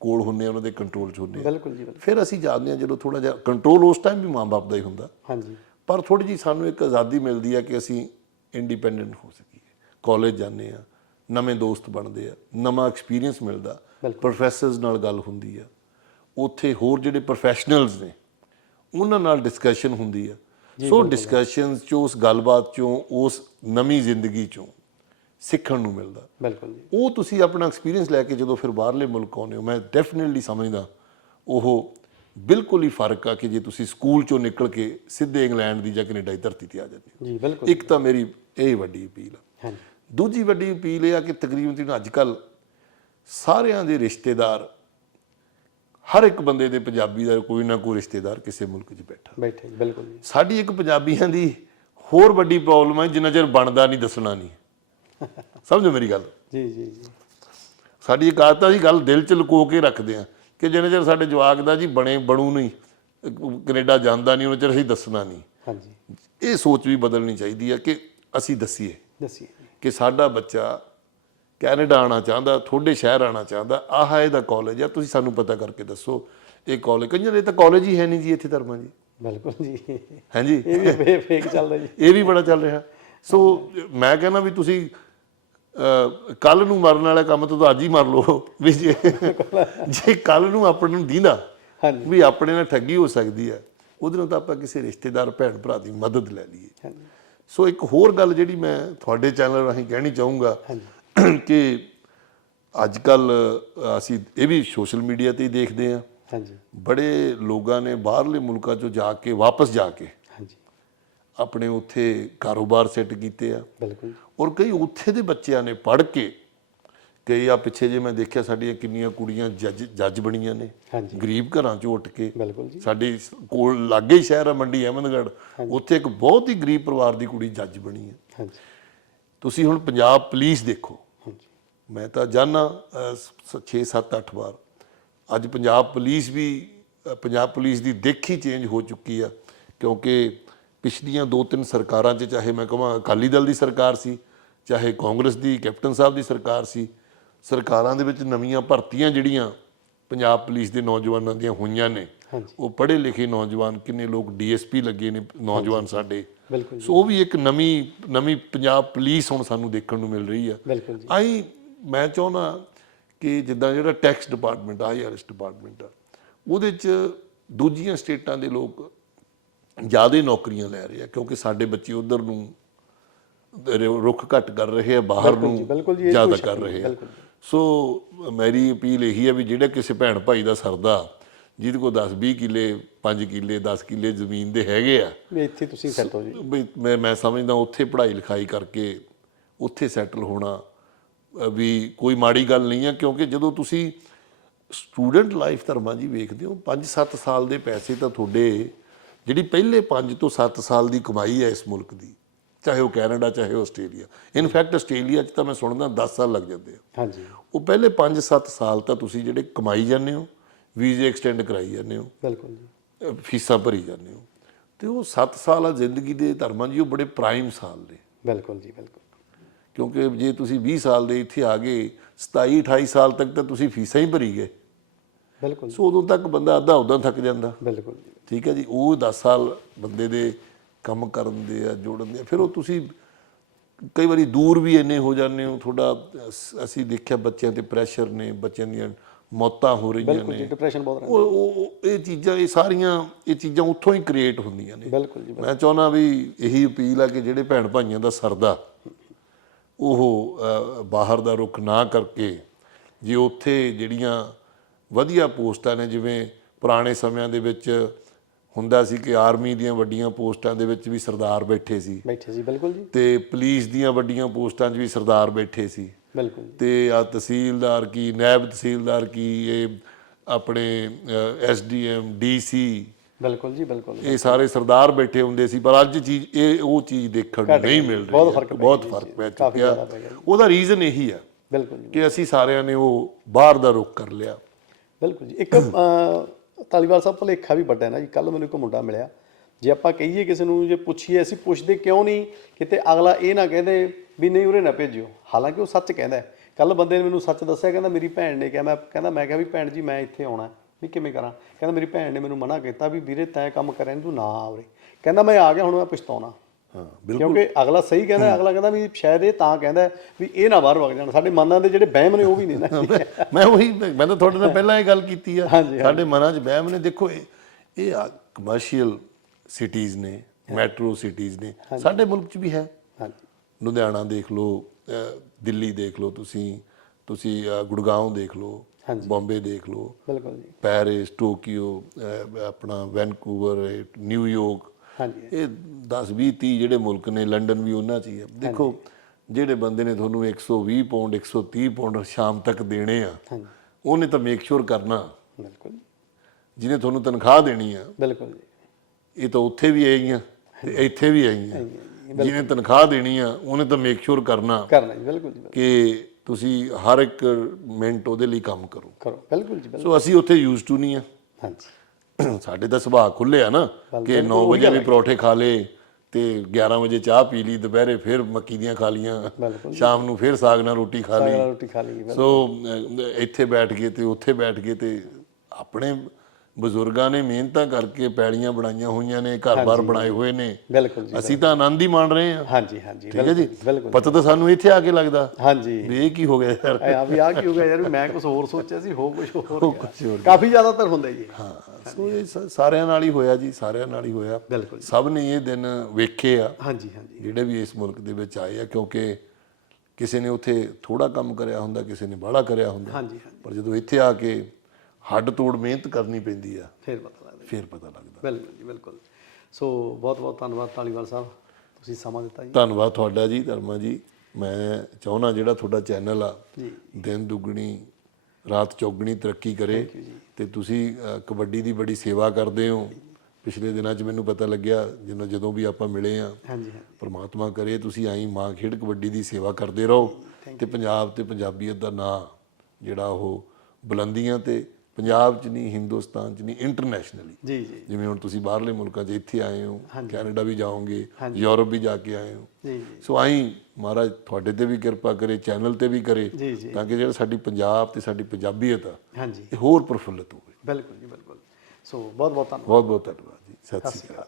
ਕੋਲ ਹੁੰਨੇ ਆ ਉਹਨਾਂ ਦੇ ਕੰਟਰੋਲ 'ਚ ਹੁੰਨੇ ਆ। ਬਿਲਕੁਲ ਜੀ ਬਿਲਕੁਲ। ਫਿਰ ਅਸੀਂ ਜਾਣਦੇ ਆ ਜਦੋਂ ਥੋੜਾ ਜਿਹਾ ਕੰਟਰੋਲ ਉਸ ਟਾਈਮ ਵੀ ਮਾਪੇ ਦਾ ਹੀ ਹੁੰਦਾ। ਹਾਂਜੀ। ਪਰ ਥੋੜੀ ਜੀ ਸਾਨੂੰ ਇੱਕ ਆਜ਼ਾਦੀ ਮਿਲਦੀ ਹੈ ਕਿ ਅਸੀਂ ਇੰਡੀਪੈਂਡੈਂਟ ਹੋ ਸਕੀਏ। ਕਾਲਜ ਜਾਂਦੇ ਆ ਨਵੇਂ ਦੋਸਤ ਬਣਦੇ ਆ ਨਵਾਂ ਐਕਸਪੀਰੀਅੰਸ ਮਿਲਦਾ ਪ੍ਰੋਫੈਸਰਸ ਨਾਲ ਗੱਲ ਹੁੰਦੀ ਆ ਉੱਥੇ ਹੋਰ ਜਿਹੜੇ ਪ੍ਰੋਫੈਸ਼ਨਲਸ ਨੇ ਉਹਨਾਂ ਨਾਲ ਡਿਸਕਸ਼ਨ ਹੁੰਦੀ ਆ। ਸੋ ਡਿਸਕਸ਼ਨਸ ਚੋਂ ਉਸ ਗੱਲਬਾਤ ਚੋਂ ਉਸ ਨਵੀਂ ਜ਼ਿੰਦਗੀ ਚੋਂ ਸਿੱਖਣ ਨੂੰ ਮਿਲਦਾ। ਬਿਲਕੁਲ ਜੀ। ਉਹ ਤੁਸੀਂ ਆਪਣਾ ਐਕਸਪੀਰੀਅੰਸ ਲੈ ਕੇ ਜਦੋਂ ਫਿਰ ਬਾਹਰਲੇ ਮੁਲਕ ਆਉਂਦੇ ਹੋ ਮੈਂ ਡੈਫੀਨਿਟਲੀ ਸਮਝਦਾ ਉਹ ਬਿਲਕੁਲ ਹੀ ਫ਼ਰਕ ਆ ਕਿ ਜੇ ਤੁਸੀਂ ਸਕੂਲ ਚੋਂ ਨਿਕਲ ਕੇ ਸਿੱਧੇ ਇੰਗਲੈਂਡ ਦੀ ਜਾਂ ਕੈਨੇਡਾ ਦੀ ਧਰਤੀ ਤੇ ਆ ਜਾਂਦੇ ਹੋ। ਜੀ ਬਿਲਕੁਲ। ਇੱਕ ਤਾਂ ਮੇਰੀ ਇਹ ਵੱਡੀ ਅਪੀਲ ਆ। ਹਾਂਜੀ। ਦੂਜੀ ਵੱਡੀ ਅਪੀਲ ਇਹ ਆ ਕਿ ਤਕਰੀਬਨ ਤਕਰੀਬਨ ਅੱਜ ਕੱਲ ਸਾਰਿਆਂ ਦੇ ਰਿਸ਼ਤੇਦਾਰ ਹਰ ਇੱਕ ਬੰਦੇ ਦੇ ਪੰਜਾਬੀ ਦਾ ਕੋਈ ਨਾ ਕੋਈ ਰਿਸ਼ਤੇਦਾਰ ਕਿਸੇ ਮੁਲਕ 'ਚ ਬੈਠਾ। ਬੈਠੇ ਬਿਲਕੁਲ ਜੀ। ਸਾਡੀ ਇੱਕ ਪੰਜਾਬੀਆਂ ਦੀ ਹੋਰ ਵੱਡੀ ਪ੍ਰੋਬਲਮ ਹੈ ਜਿੰਨਾ ਚਿਰ ਬਣਦਾ ਨਹੀਂ ਦੱਸਣਾ ਨਹੀਂ। ਸਮਝੋ ਮੇਰੀ ਗੱਲ। ਜੀ ਜੀ ਜੀ। ਸਾਡੀ ਇੱਕ ਆਦਤ ਆ ਜੀ ਗੱਲ ਦਿਲ 'ਚ ਲੁਕੋ ਕੇ ਰੱਖਦੇ ਆ ਕਿ ਜਿੰਨਾ ਚਿਰ ਸਾਡੇ ਜਵਾਕ ਦਾ ਜੀ ਬਣੇ ਬਣੂ ਨਹੀਂ ਕੈਨੇਡਾ ਜਾਂਦਾ ਨਹੀਂ ਉਹਨਾਂ ਚਿਰ ਅਸੀਂ ਦੱਸਣਾ ਨਹੀਂ। ਹਾਂਜੀ। ਇਹ ਸੋਚ ਵੀ ਬਦਲਣੀ ਚਾਹੀਦੀ ਹੈ ਕਿ ਅਸੀਂ ਦੱਸੀਏ। ਦੱਸੀਏ। ਕਿ ਸਾਡਾ ਬੱਚਾ ਕੈਨੇਡਾ ਆਣਾ ਚਾਹੁੰਦਾ ਤੁਹਾਡੇ ਸ਼ਹਿਰ ਆਣਾ ਚਾਹੁੰਦਾ ਆਹ ਇਹਦਾ ਕਾਲਜ ਆ ਤੁਸੀਂ ਸਾਨੂੰ ਪਤਾ ਕਰਕੇ ਦੱਸੋ ਇਹ ਕਾਲਜ ਕਈਆਂ ਦੇ ਤਾਂ ਕਾਲਜ ਹੀ ਹੈ ਨਹੀਂ ਜੀ ਇੱਥੇ ਧਰਮਾਂ ਜੀ। ਬਿਲਕੁਲ ਜੀ। ਹਾਂਜੀ ਇਹ ਵੀ ਫੇ- ਫੇਕ ਚੱਲਦਾ ਜੀ। ਇਹ ਵੀ ਬੜਾ ਚੱਲ ਰਿਹਾ। ਸੋ ਮੈਂ ਕਹਿੰਦਾ ਵੀ ਤੁਸੀਂ ਕੱਲ ਨੂੰ ਮਰਨ ਵਾਲਾ ਕੰਮ ਤਾਂ ਅੱਜ ਹੀ ਮਰ ਲਓ। ਵੀ ਜੇ ਜੇ ਕੱਲ ਨੂੰ ਆਪਣੇ ਨੂੰ ਦੀਂਦਾ ਹਾਂਜੀ। ਵੀ ਆਪਣੇ ਨਾਲ ਠੱਗੀ ਹੋ ਸਕਦੀ ਹੈ ਉਹਦੇ ਨਾਲ ਤਾਂ ਆਪਾਂ ਕਿਸੇ ਰਿਸ਼ਤੇਦਾਰ ਭੈਣ ਭਰਾ ਦੀ ਮਦਦ ਲੈ ਲਈਏ। ਹਾਂਜੀ। ਸੋ ਇੱਕ ਹੋਰ ਗੱਲ ਜਿਹੜੀ ਮੈਂ ਤੁਹਾਡੇ ਚੈਨਲ ਰਾਹੀਂ ਕਹਿਣੀ ਚਾਹੂੰਗਾ ਕਿ ਅੱਜ ਕੱਲ ਅਸੀਂ ਇਹ ਵੀ ਸੋਸ਼ਲ ਮੀਡੀਆ ਤੇ ਹੀ ਦੇਖਦੇ ਹਾਂ। ਹਾਂਜੀ। ਬੜੇ ਲੋਕਾਂ ਨੇ ਬਾਹਰਲੇ ਮੁਲਕਾਂ ਚੋਂ ਜਾ ਕੇ ਵਾਪਸ ਜਾ ਕੇ ਹਾਂਜੀ। ਆਪਣੇ ਉੱਥੇ ਕਾਰੋਬਾਰ ਸੈੱਟ ਕੀਤੇ ਆ। ਬਿਲਕੁਲ। ਔਰ ਕਈ ਉੱਥੇ ਦੇ ਬੱਚਿਆਂ ਨੇ ਪੜ੍ਹ ਕੇ ਕਈ ਆ ਪਿੱਛੇ ਜੇ ਮੈਂ ਦੇਖਿਆ ਸਾਡੀਆਂ ਕਿੰਨੀਆਂ ਕੁੜੀਆਂ ਜੱਜ ਜੱਜ ਬਣੀਆਂ ਨੇ। ਹਾਂਜੀ। ਗਰੀਬ ਘਰਾਂ ਚੋਂ ਉੱਠ ਕੇ ਬਿਲਕੁਲ ਜੀ। ਸਾਡੇ ਕੋਲ ਲਾਗੇ ਹੀ ਸ਼ਹਿਰ ਆ ਮੰਡੀ ਅਹਿਮਦਗੜ੍ਹ। ਉੱਥੇ ਇੱਕ ਬਹੁਤ ਹੀ ਗਰੀਬ ਪਰਿਵਾਰ ਦੀ ਕੁੜੀ ਜੱਜ ਬਣੀ ਹੈ। ਹਾਂਜੀ। ਤੁਸੀਂ ਹੁਣ ਪੰਜਾਬ ਪੁਲਿਸ ਦੇਖੋ। ਹਾਂਜੀ। ਮੈਂ ਤਾਂ ਜਾਣਾ 6 7 8 ਵਾਰ। ਅੱਜ ਪੰਜਾਬ ਪੁਲਿਸ ਵੀ ਪੰਜਾਬ ਪੁਲਿਸ ਦੀ ਦੇਖੀ ਚੇਂਜ ਹੋ ਚੁੱਕੀ ਆ। ਕਿਉਂਕਿ ਪਿਛਲੀਆਂ ਦੋ ਤਿੰਨ ਸਰਕਾਰਾਂ 'ਚ ਚਾਹੇ ਮੈਂ ਕਹਾਂ ਅਕਾਲੀ ਦਲ ਦੀ ਸਰਕਾਰ ਸੀ ਚਾਹੇ ਕਾਂਗਰਸ ਦੀ ਕੈਪਟਨ ਸਾਹਿਬ ਦੀ ਸਰਕਾਰ ਸੀ ਸਰਕਾਰਾਂ ਦੇ ਵਿੱਚ ਨਵੀਆਂ ਭਰਤੀਆਂ ਜਿਹੜੀਆਂ ਪੰਜਾਬ ਪੁਲਿਸ ਦੇ ਨੌਜਵਾਨਾਂ ਦੀਆਂ ਹੋਈਆਂ ਨੇ ਉਹ ਪੜ੍ਹੇ ਲਿਖੇ ਨੌਜਵਾਨ ਕਿੰਨੇ ਲੋਕ ਡੀਐਸਪੀ ਲੱਗੇ ਨੇ ਨੌਜਵਾਨ ਸਾਡੇ। ਸੋ ਉਹ ਵੀ ਇੱਕ ਨਵੀਂ ਨਵੀਂ ਪੰਜਾਬ ਪੁਲਿਸ ਹੁਣ ਸਾਨੂੰ ਦੇਖਣ ਨੂੰ ਮਿਲ ਰਹੀ ਆ। ਆਈ ਮੈਂ ਚਾਹੁੰਦਾ ਕਿ ਜਿੱਦਾਂ ਜਿਹੜਾ ਟੈਕਸ ਡਿਪਾਰਟਮੈਂਟ ਆਈਆਰਐਸ ਡਿਪਾਰਟਮੈਂਟ ਆ ਉਹਦੇ ਚ ਦੂਜੀਆਂ ਸਟੇਟਾਂ ਦੇ ਲੋਕ ਜ਼ਿਆਦਾ ਨੌਕਰੀਆਂ ਲੈ ਰਹੇ ਆ ਕਿਉਂਕਿ ਸਾਡੇ ਬੱਚੇ ਉਧਰ ਨੂੰ ਰੁੱਖ ਘੱਟ ਕਰ ਰਹੇ ਆ ਬਾਹਰ ਨੂੰ ਜ਼ਿਆਦਾ ਕਰ ਰਹੇ ਆ। ਸੋ ਮੇਰੀ ਅਪੀਲ ਇਹੀ ਹੈ ਵੀ ਜਿਹੜਾ ਕਿਸੇ ਭੈਣ ਭਾਈ ਦਾ ਸਰਦਾ ਜਿਹਦੇ ਕੋਲ 10 20 ਕਿੱਲੇ 5 ਕਿੱਲੇ 10 ਕਿੱਲੇ ਜ਼ਮੀਨ ਦੇ ਹੈਗੇ ਆ ਵੀ ਇੱਥੇ ਤੁਸੀਂ ਸੈੱਟ ਹੋ ਜੀ। ਵੀ ਮੈਂ ਮੈਂ ਸਮਝਦਾ ਉੱਥੇ ਪੜ੍ਹਾਈ ਲਿਖਾਈ ਕਰਕੇ ਉੱਥੇ ਸੈਟਲ ਹੋਣਾ ਵੀ ਕੋਈ ਮਾੜੀ ਗੱਲ ਨਹੀਂ ਹੈ ਕਿਉਂਕਿ ਜਦੋਂ ਤੁਸੀਂ ਸਟੂਡੈਂਟ ਲਾਈਫ ਧਰਮਾ ਜੀ ਵੇਖਦੇ ਹੋ 5-7 ਸਾਲ ਦੇ ਪੈਸੇ ਤਾਂ ਤੁਹਾਡੇ ਜਿਹੜੀ ਪਹਿਲੇ 5 ਤੋਂ 7 ਸਾਲ ਦੀ ਕਮਾਈ ਹੈ ਇਸ ਮੁਲਕ ਦੀ ਚਾਹੇ ਉਹ ਕੈਨੇਡਾ ਚਾਹੇ ਆਸਟ੍ਰੇਲੀਆ। ਇਨਫੈਕਟ ਆਸਟ੍ਰੇਲੀਆ 'ਚ ਤਾਂ ਮੈਂ ਸੁਣਦਾ 10 ਸਾਲ ਲੱਗ ਜਾਂਦੇ ਆ। ਹਾਂਜੀ। ਉਹ ਪਹਿਲੇ 5-7 ਸਾਲ ਤਾਂ ਤੁਸੀਂ ਜਿਹੜੇ ਕਮਾਈ ਜਾਂਦੇ ਹੋ ਵੀਜ਼ੇ ਐਕਸਟੈਂਡ ਕਰਾਈ ਜਾਂਦੇ ਹੋ ਬਿਲਕੁਲ ਜੀ। ਫੀਸਾਂ ਭਰੀ ਜਾਂਦੇ ਹੋ। ਤੇ ਉਹ 7 ਸਾਲ ਆ ਜ਼ਿੰਦਗੀ ਦੇ ਧਰਮਾਂ ਜੀ ਉਹ ਬੜੇ ਪ੍ਰਾਈਮ ਸਾਲ ਨੇ। ਬਿਲਕੁਲ ਜੀ ਬਿਲਕੁਲ। ਕਿਉਂਕਿ ਜੇ ਤੁਸੀਂ 20 ਸਾਲ ਦੇ ਇੱਥੇ ਆ ਗਏ 27 28 ਸਾਲ ਤੱਕ ਤਾਂ ਤੁਸੀਂ ਫੀਸਾਂ ਹੀ ਭਰੀ ਗਏ। ਬਿਲਕੁਲ। ਸੋ ਉਦੋਂ ਤੱਕ ਬੰਦਾ ਅੱਧਾ ਉਦਾਂ ਥੱਕ ਜਾਂਦਾ। ਬਿਲਕੁਲ ਜੀ। ਠੀਕ ਹੈ ਜੀ ਉਹ 10 ਸਾਲ ਬੰਦੇ ਦੇ ਕੰਮ ਕਰਨ ਦੇ ਆ ਜੋੜਨ ਦੇ ਆ। ਫਿਰ ਉਹ ਤੁਸੀਂ ਕਈ ਵਾਰੀ ਦੂਰ ਵੀ ਇੰਨੇ ਹੋ ਜਾਂਦੇ ਹੋ ਤੁਹਾਡਾ ਅਸ- ਅਸੀਂ ਦੇਖਿਆ ਬੱਚਿਆਂ ਤੇ ਪ੍ਰੈਸ਼ਰ ਨੇ ਬੱਚਿਆਂ ਦੀਆਂ ਮੌਤਾਂ ਹੋ ਰਹੀਆਂ ਬਿਲਕੁਲ ਜੀ ਨੇ ਡਿਪਰੈਸ਼ਨ ਬਹੁਤ ਰਹਿੰਦਾ। ਉਹ ਉਹ- ਉਹ- ਇਹ ਚੀਜ਼ਾਂ ਇਹ ਸਾਰੀਆਂ ਇਹ ਚੀਜ਼ਾਂ ਉੱਥੋਂ ਹੀ ਕ੍ਰੀਏਟ ਹੁੰਦੀਆਂ ਨੇ। ਬਿਲਕੁਲ ਜੀ ਮੈਂ ਚਾਹੁੰਦਾ ਵੀ ਇਹੀ ਅਪੀਲ ਆ ਕਿ ਜਿਹੜੇ ਭੈਣ ਭਾਈਆਂ ਦਾ ਸਰਦਾ ਉਹ ਬਾਹਰ ਦਾ ਰੁਖ ਨਾ ਕਰਕੇ ਜੇ ਉੱਥੇ ਜਿਹੜੀਆਂ ਵਧੀਆ ਪੋਸਟਾਂ ਨੇ ਜਿਵੇਂ ਪੁਰਾਣੇ ਸਮਿਆਂ ਦੇ ਵਿੱਚ ਹੁੰਦਾ ਸੀ ਕਿ ਆਰਮੀ ਦੀਆਂ ਵੱਡੀਆਂ ਪੋਸਟਾਂ ਦੇ ਵਿੱਚ ਵੀ ਸਰਦਾਰ ਬੈਠੇ ਸੀ। ਬੈਠੇ ਸੀ ਬਿਲਕੁਲ ਜੀ। ਤੇ ਪੁਲਿਸ ਦੀਆਂ ਵੱਡੀਆਂ ਪੋਸਟਾਂ 'ਚ ਵੀ ਸਰਦਾਰ ਬੈਠੇ ਸੀ। ਬਿਲਕੁਲ ਤੇ ਆ ਤਹਿਸੀਲਦਾਰ ਕੀ ਨਾਇਬ ਤਹਿਸੀਲਦਾਰ ਕੀ ਇਹ ਆਪਣੇ ਐਸਡੀਐਮ ਡੀਸੀ ਬਿਲਕੁਲ ਜੀ ਬਿਲਕੁਲ। ਇਹ ਸਾਰੇ ਸਰਦਾਰ ਬੈਠੇ ਹੁੰਦੇ ਸੀ ਪਰ ਅੱਜ ਚੀਜ਼ ਇਹ ਉਹ ਚੀਜ਼ ਦੇਖਣ ਨੂੰ ਨਹੀਂ ਮਿਲ ਰਹੀ ਬਹੁਤ। ਫ਼ਰਕ ਪੈ ਬਹੁਤ ਫ਼ਰਕ ਚੁੱਕਿਆ। ਉਹਦਾ ਰੀਜ਼ਨ ਇਹੀ ਹੈ ਬਿਲਕੁਲ ਕਿ ਅਸੀਂ ਸਾਰਿਆਂ ਨੇ ਉਹ ਬਾਹਰ ਦਾ ਰੁਖ ਕਰ ਲਿਆ। ਬਿਲਕੁਲ ਜੀ। ਇੱਕ ਤਾਲੀਵਾਲ ਸਾਹਿਬ ਭੁਲੇਖਾ ਵੀ ਵੱਡਾ ਹੈ ਨਾ ਜੀ ਕੱਲ ਮੈਨੂੰ ਇੱਕ ਮੁੰਡਾ ਮਿਲਿਆ। ਜੇ ਆਪਾਂ ਕਹੀਏ ਕਿਸੇ ਨੂੰ ਜੇ ਪੁੱਛੀਏ ਅਸੀਂ ਪੁੱਛਦੇ ਕਿਉਂ ਨਹੀਂ ਕਿਤੇ ਅਗਲਾ ਇਹ ਨਾ ਕਹਿੰਦੇ ਵੀ ਨਹੀਂ ਉਰੇ ਨਾ ਭੇਜਿਓ। ਹਾਲਾਂਕਿ ਉਹ ਸੱਚ ਕਹਿੰਦਾ ਕੱਲ ਬੰਦੇ ਨੇ ਮੈਨੂੰ ਸੱਚ ਦੱਸਿਆ ਕਹਿੰਦਾ ਮੇਰੀ ਭੈਣ ਨੇ ਕਿਹਾ ਮੈਂ ਕਹਿੰਦਾ ਮੈਂ ਕਿਹਾ ਵੀ ਭੈਣ ਜੀ ਮੈਂ ਇੱਥੇ ਆਉਣਾ ਵੀ ਕਿਵੇਂ ਕਰਾਂ? ਕਹਿੰਦਾ ਮੇਰੀ ਭੈਣ ਨੇ ਮੈਨੂੰ ਮਨਾ ਕੀਤਾ ਵੀ ਵੀਰੇ ਤੈਂ ਕੰਮ ਕਰਿਆ ਨੀ, ਤੂੰ ਨਾ ਆਵਰੇ ਕਹਿੰਦਾ ਮੈਂ ਆ ਗਿਆ ਹੁਣ ਮੈਂ ਪਛਤਾਉਣਾ। ਹਾਂ ਬਿਲਕੁਲ। ਕਿਉਂਕਿ ਅਗਲਾ ਸਹੀ ਕਹਿੰਦਾ ਅਗਲਾ ਕਹਿੰਦਾ ਵੀ ਸ਼ਾਇਦ ਇਹ ਤਾਂ ਕਹਿੰਦਾ ਵੀ ਇਹ ਨਾ ਬਾਹਰ ਵਗ ਜਾਣ। ਸਾਡੇ ਮਨਾਂ ਦੇ ਜਿਹੜੇ ਵਹਿਮ ਨੇ ਉਹ ਵੀ ਨਹੀਂ ਨਾ। ਮੈਂ ਉਹੀ ਮੈਂ ਤਾਂ ਤੁਹਾਡੇ ਨਾਲ ਪਹਿਲਾਂ ਇਹ ਗੱਲ ਕੀਤੀ ਆ। ਸਾਡੇ ਮਨਾਂ 'ਚ ਵਹਿਮ ਨੇ। ਦੇਖੋ ਇਹ ਇਹ ਕਮਰਸ਼ੀਅਲ ਸਿਟੀਜ਼ ਨੇ ਮੈਟਰੋ ਸਿਟੀਜ਼ ਨੇ। ਸਾਡੇ ਮੁਲਕ 'ਚ ਵੀ ਹੈ। ਲੁਧਿਆਣਾ ਦੇਖ ਲਓ ਦਿੱਲੀ ਦੇਖ ਲਓ ਤੁਸੀਂ ਤੁਸੀਂ ਗੁੜਗਾਉਂ ਦੇਖ ਲਓ। ਬੰਬੇ ਦੇਖ ਲਓ ਬਿਲਕੁਲ ਜੀ। ਪੈਰਿਸ ਟੋਕੀਓ ਆਪਣਾ ਵੈਨਕੂਵਰ ਨਿਊਯਾਰਕ ਇਹ 10 20 30 ਜਿਹੜੇ ਮੁਲਕ ਨੇ ਲੰਡਨ ਵੀ ਉਹਨਾਂ 'ਚ ਹੀ ਹੈ ਦੇਖੋ ਜਿਹੜੇ ਬੰਦੇ ਨੇ ਤੁਹਾਨੂੰ 120 ਪਾਉਂਡ 130 ਪਾਉਂਡ ਸ਼ਾਮ ਤੱਕ ਦੇਣੇ ਆ ਉਹਨੇ ਤਾਂ ਮੇਕ ਸ਼ੋਰ ਕਰਨਾ। ਬਿਲਕੁਲ ਜਿਹਨੇ ਤੁਹਾਨੂੰ ਤਨਖਾਹ ਦੇਣੀ ਆ ਬਿਲਕੁਲ ਜੀ। ਇਹ ਤਾਂ ਉੱਥੇ ਵੀ ਆਈਆਂ ਤੇ ਇੱਥੇ ਵੀ ਆਈਆਂ ਜਿਹਨੇ ਤਨਖਾਹ ਦੇਣੀ ਆ ਉਹਨੇ ਤਾਂ ਮੇਕ ਸ਼ੋਰ ਕਰਨਾ ਬਿਲਕੁਲ। ਕਿ ਤੁਸੀਂ ਹਰ ਇੱਕ ਮਿੰਟ ਉਹਦੇ ਲਈ ਕੰਮ ਕਰੋ। ਕਰੋ ਬਿਲਕੁਲ ਜੀ ਬਿਲਕੁਲ। ਸੋ ਅਸੀਂ ਉੱਥੇ ਯੂਜ਼ ਟੂ ਨਹੀਂ ਆ। ਹਾਂਜੀ। ਸਾਡੇ ਤਾਂ ਸੁਭਾਅ ਖੁੱਲੇ ਆ ਨਾ ਕਿ 9 ਵਜੇ ਵੀ ਪਰੌਠੇ ਖਾ ਲੇ ਤੇ 11 ਵਜੇ ਚਾਹ ਪੀ ਲਈ ਦੁਪਹਿਰੇ ਫਿਰ ਮੱਕੀ ਦੀਆਂ ਖਾ ਲੀਆਂ ਸ਼ਾਮ ਨੂੰ ਫਿਰ ਸਾਗ ਨਾਲ ਰੋਟੀ ਖਾ ਲਈ। ਸਾਰਾ ਰੋਟੀ ਖਾ ਲਈ ਬਿਲਕੁਲ। ਸੋ ਇੱਥੇ ਬੈਠ ਗਏ ਤੇ ਉੱਥੇ ਬੈਠ ਗਏ ਤੇ ਆਪਣੇ ਬਜ਼ੁਰਗਾਂ ਨੇ ਮਿਹਨਤਾਂ ਕਰਕੇ ਪੈੜੀਆਂ ਬਣਾਈਆਂ ਹੋਈਆਂ ਨੇ ਘਰ-ਬਾਰ ਬਣਾਏ ਹੋਏ ਨੇ। ਅਸੀਂ ਤਾਂ ਆਨੰਦ ਹੀ ਮਾਣ ਰਹੇ ਹਾਂ। ਹਾਂਜੀ ਹਾਂਜੀ ਠੀਕ ਹੈ ਜੀ? ਪਤਾ ਤਾਂ ਸਾਨੂੰ ਇੱਥੇ ਆ ਕੇ ਲੱਗਦਾ। ਹਾਂਜੀ। ਵੀ ਇਹ ਕੀ ਹੋ ਗਿਆ ਯਾਰ? ਆ ਵੀ ਆ ਕੀ ਹੋ ਗਿਆ ਯਾਰ? ਮੈਂ ਕੁਝ ਹੋਰ ਸੋਚਿਆ ਸੀ ਹੋ ਕੁਝ ਹੋਰ। ਕਾਫੀ ਜ਼ਿਆਦਾਤਰ ਹੁੰਦਾ ਜੀ ਹਾਂ। ਸੋ ਇਹ ਸ- ਸਾਰਿਆਂ ਨਾਲ ਹੀ ਹੋਇਆ ਜੀ ਸਾਰਿਆਂ ਨਾਲ ਹੀ ਹੋਇਆ। ਬਿਲਕੁਲ ਸਭ ਨੇ ਇਹ ਦਿਨ ਵੇਖੇ ਆ। ਹਾਂਜੀ ਹਾਂਜੀ। ਜਿਹੜੇ ਵੀ ਇਸ ਮੁਲਕ ਦੇ ਵਿੱਚ ਆਏ ਆ ਕਿਉਂਕਿ ਕਿਸੇ ਨੇ ਉੱਥੇ ਥੋੜਾ ਕੰਮ ਕਰਿਆ ਹੁੰਦਾ ਕਿਸੇ ਨੇ ਬਾਹਲਾ ਕਰਿਆ ਹੁੰਦਾ। ਹਾਂਜੀ ਹਾਂਜੀ। ਪਰ ਜਦੋਂ ਇੱਥੇ ਆ ਕੇ ਹੱਡ ਤੋੜ ਮਿਹਨਤ ਕਰਨੀ ਪੈਂਦੀ ਆ ਫੇਰ ਪਤਾ ਲੱਗਦਾ। ਫਿਰ ਪਤਾ ਲੱਗਦਾ। ਬਿਲਕੁਲ ਜੀ ਬਿਲਕੁਲ। ਸੋ ਬਹੁਤ ਬਹੁਤ ਧੰਨਵਾਦ ਧਾਲੀਵਾਲ ਸਾਹਿਬ ਤੁਸੀਂ ਸਮਾਂ ਦਿੱਤਾ ਜੀ। ਧੰਨਵਾਦ ਤੁਹਾਡਾ ਜੀ ਧਰਮਾ ਜੀ। ਮੈਂ ਚਾਹੁੰਦਾ ਜਿਹੜਾ ਤੁਹਾਡਾ ਚੈਨਲ ਆ ਜੀ। ਦਿਨ ਦੁੱਗਣੀ ਰਾਤ ਚੌਗਣੀ ਤਰੱਕੀ ਕਰੇ ਤੇ ਤੁਸੀਂ ਕਬੱਡੀ ਦੀ ਬੜੀ ਸੇਵਾ ਕਰਦੇ ਹੋ। ਪਿਛਲੇ ਦਿਨਾਂ 'ਚ ਮੈਨੂੰ ਪਤਾ ਲੱਗਿਆ ਜਦੋਂ ਜਦੋਂ ਵੀ ਆਪਾਂ ਮਿਲੇ ਆ ਹਾਂਜੀ ਹਾਂਜੀ। ਪਰਮਾਤਮਾ ਕਰੇ ਤੁਸੀਂ ਆਈ ਮਾਂ ਖੇਡ ਕਬੱਡੀ ਦੀ ਸੇਵਾ ਕਰਦੇ ਰਹੋ ਤੇ ਪੰਜਾਬ ਤੇ ਪੰਜਾਬੀਅਤ ਦਾ ਨਾਂ ਜਿਹੜਾ ਉਹ ਬੁਲੰਦੀਆਂ ਤੇ ਪੰਜਾਬ 'ਚ ਨਹੀਂ ਹਿੰਦੁਸਤਾਨ 'ਚ ਨਹੀਂ ਇੰਟਰਨੈਸ਼ਨਲੀ ਜੀ ਜੀ। ਜਿਵੇਂ ਹੁਣ ਤੁਸੀਂ ਬਾਹਰਲੇ ਮੁਲਕਾਂ 'ਚ ਇੱਥੇ ਆਏ ਹੋ। ਕੈਨੇਡਾ ਵੀ ਜਾਓਗੇ ਯੂਰਪ ਵੀ ਜਾ ਕੇ ਆਏ ਹੋ। ਜੀ ਜੀ। ਸੋ ਆਈ ਮਹਾਰਾਜ ਤੁਹਾਡੇ ਤੇ ਵੀ ਕਿਰਪਾ ਕਰੇ ਚੈਨਲ ਤੇ ਵੀ ਕਰੇ ਤਾਂ ਕਿ ਜਿਹੜਾ ਸਾਡੀ ਪੰਜਾਬ ਤੇ ਸਾਡੀ ਪੰਜਾਬੀਅਤ ਆ ਹਾਂਜੀ। ਇਹ ਹੋਰ ਪ੍ਰਫੁੱਲਤ ਹੋਵੇ। ਬਿਲਕੁਲ ਜੀ ਬਿਲਕੁਲ। ਸੋ ਬਹੁਤ ਬਹੁਤ ਧੰਨਵਾਦ। ਬਹੁਤ ਬਹੁਤ ਧੰਨਵਾਦ ਜੀ। ਸਤਿ ਸ਼੍ਰੀ ਅਕਾਲ।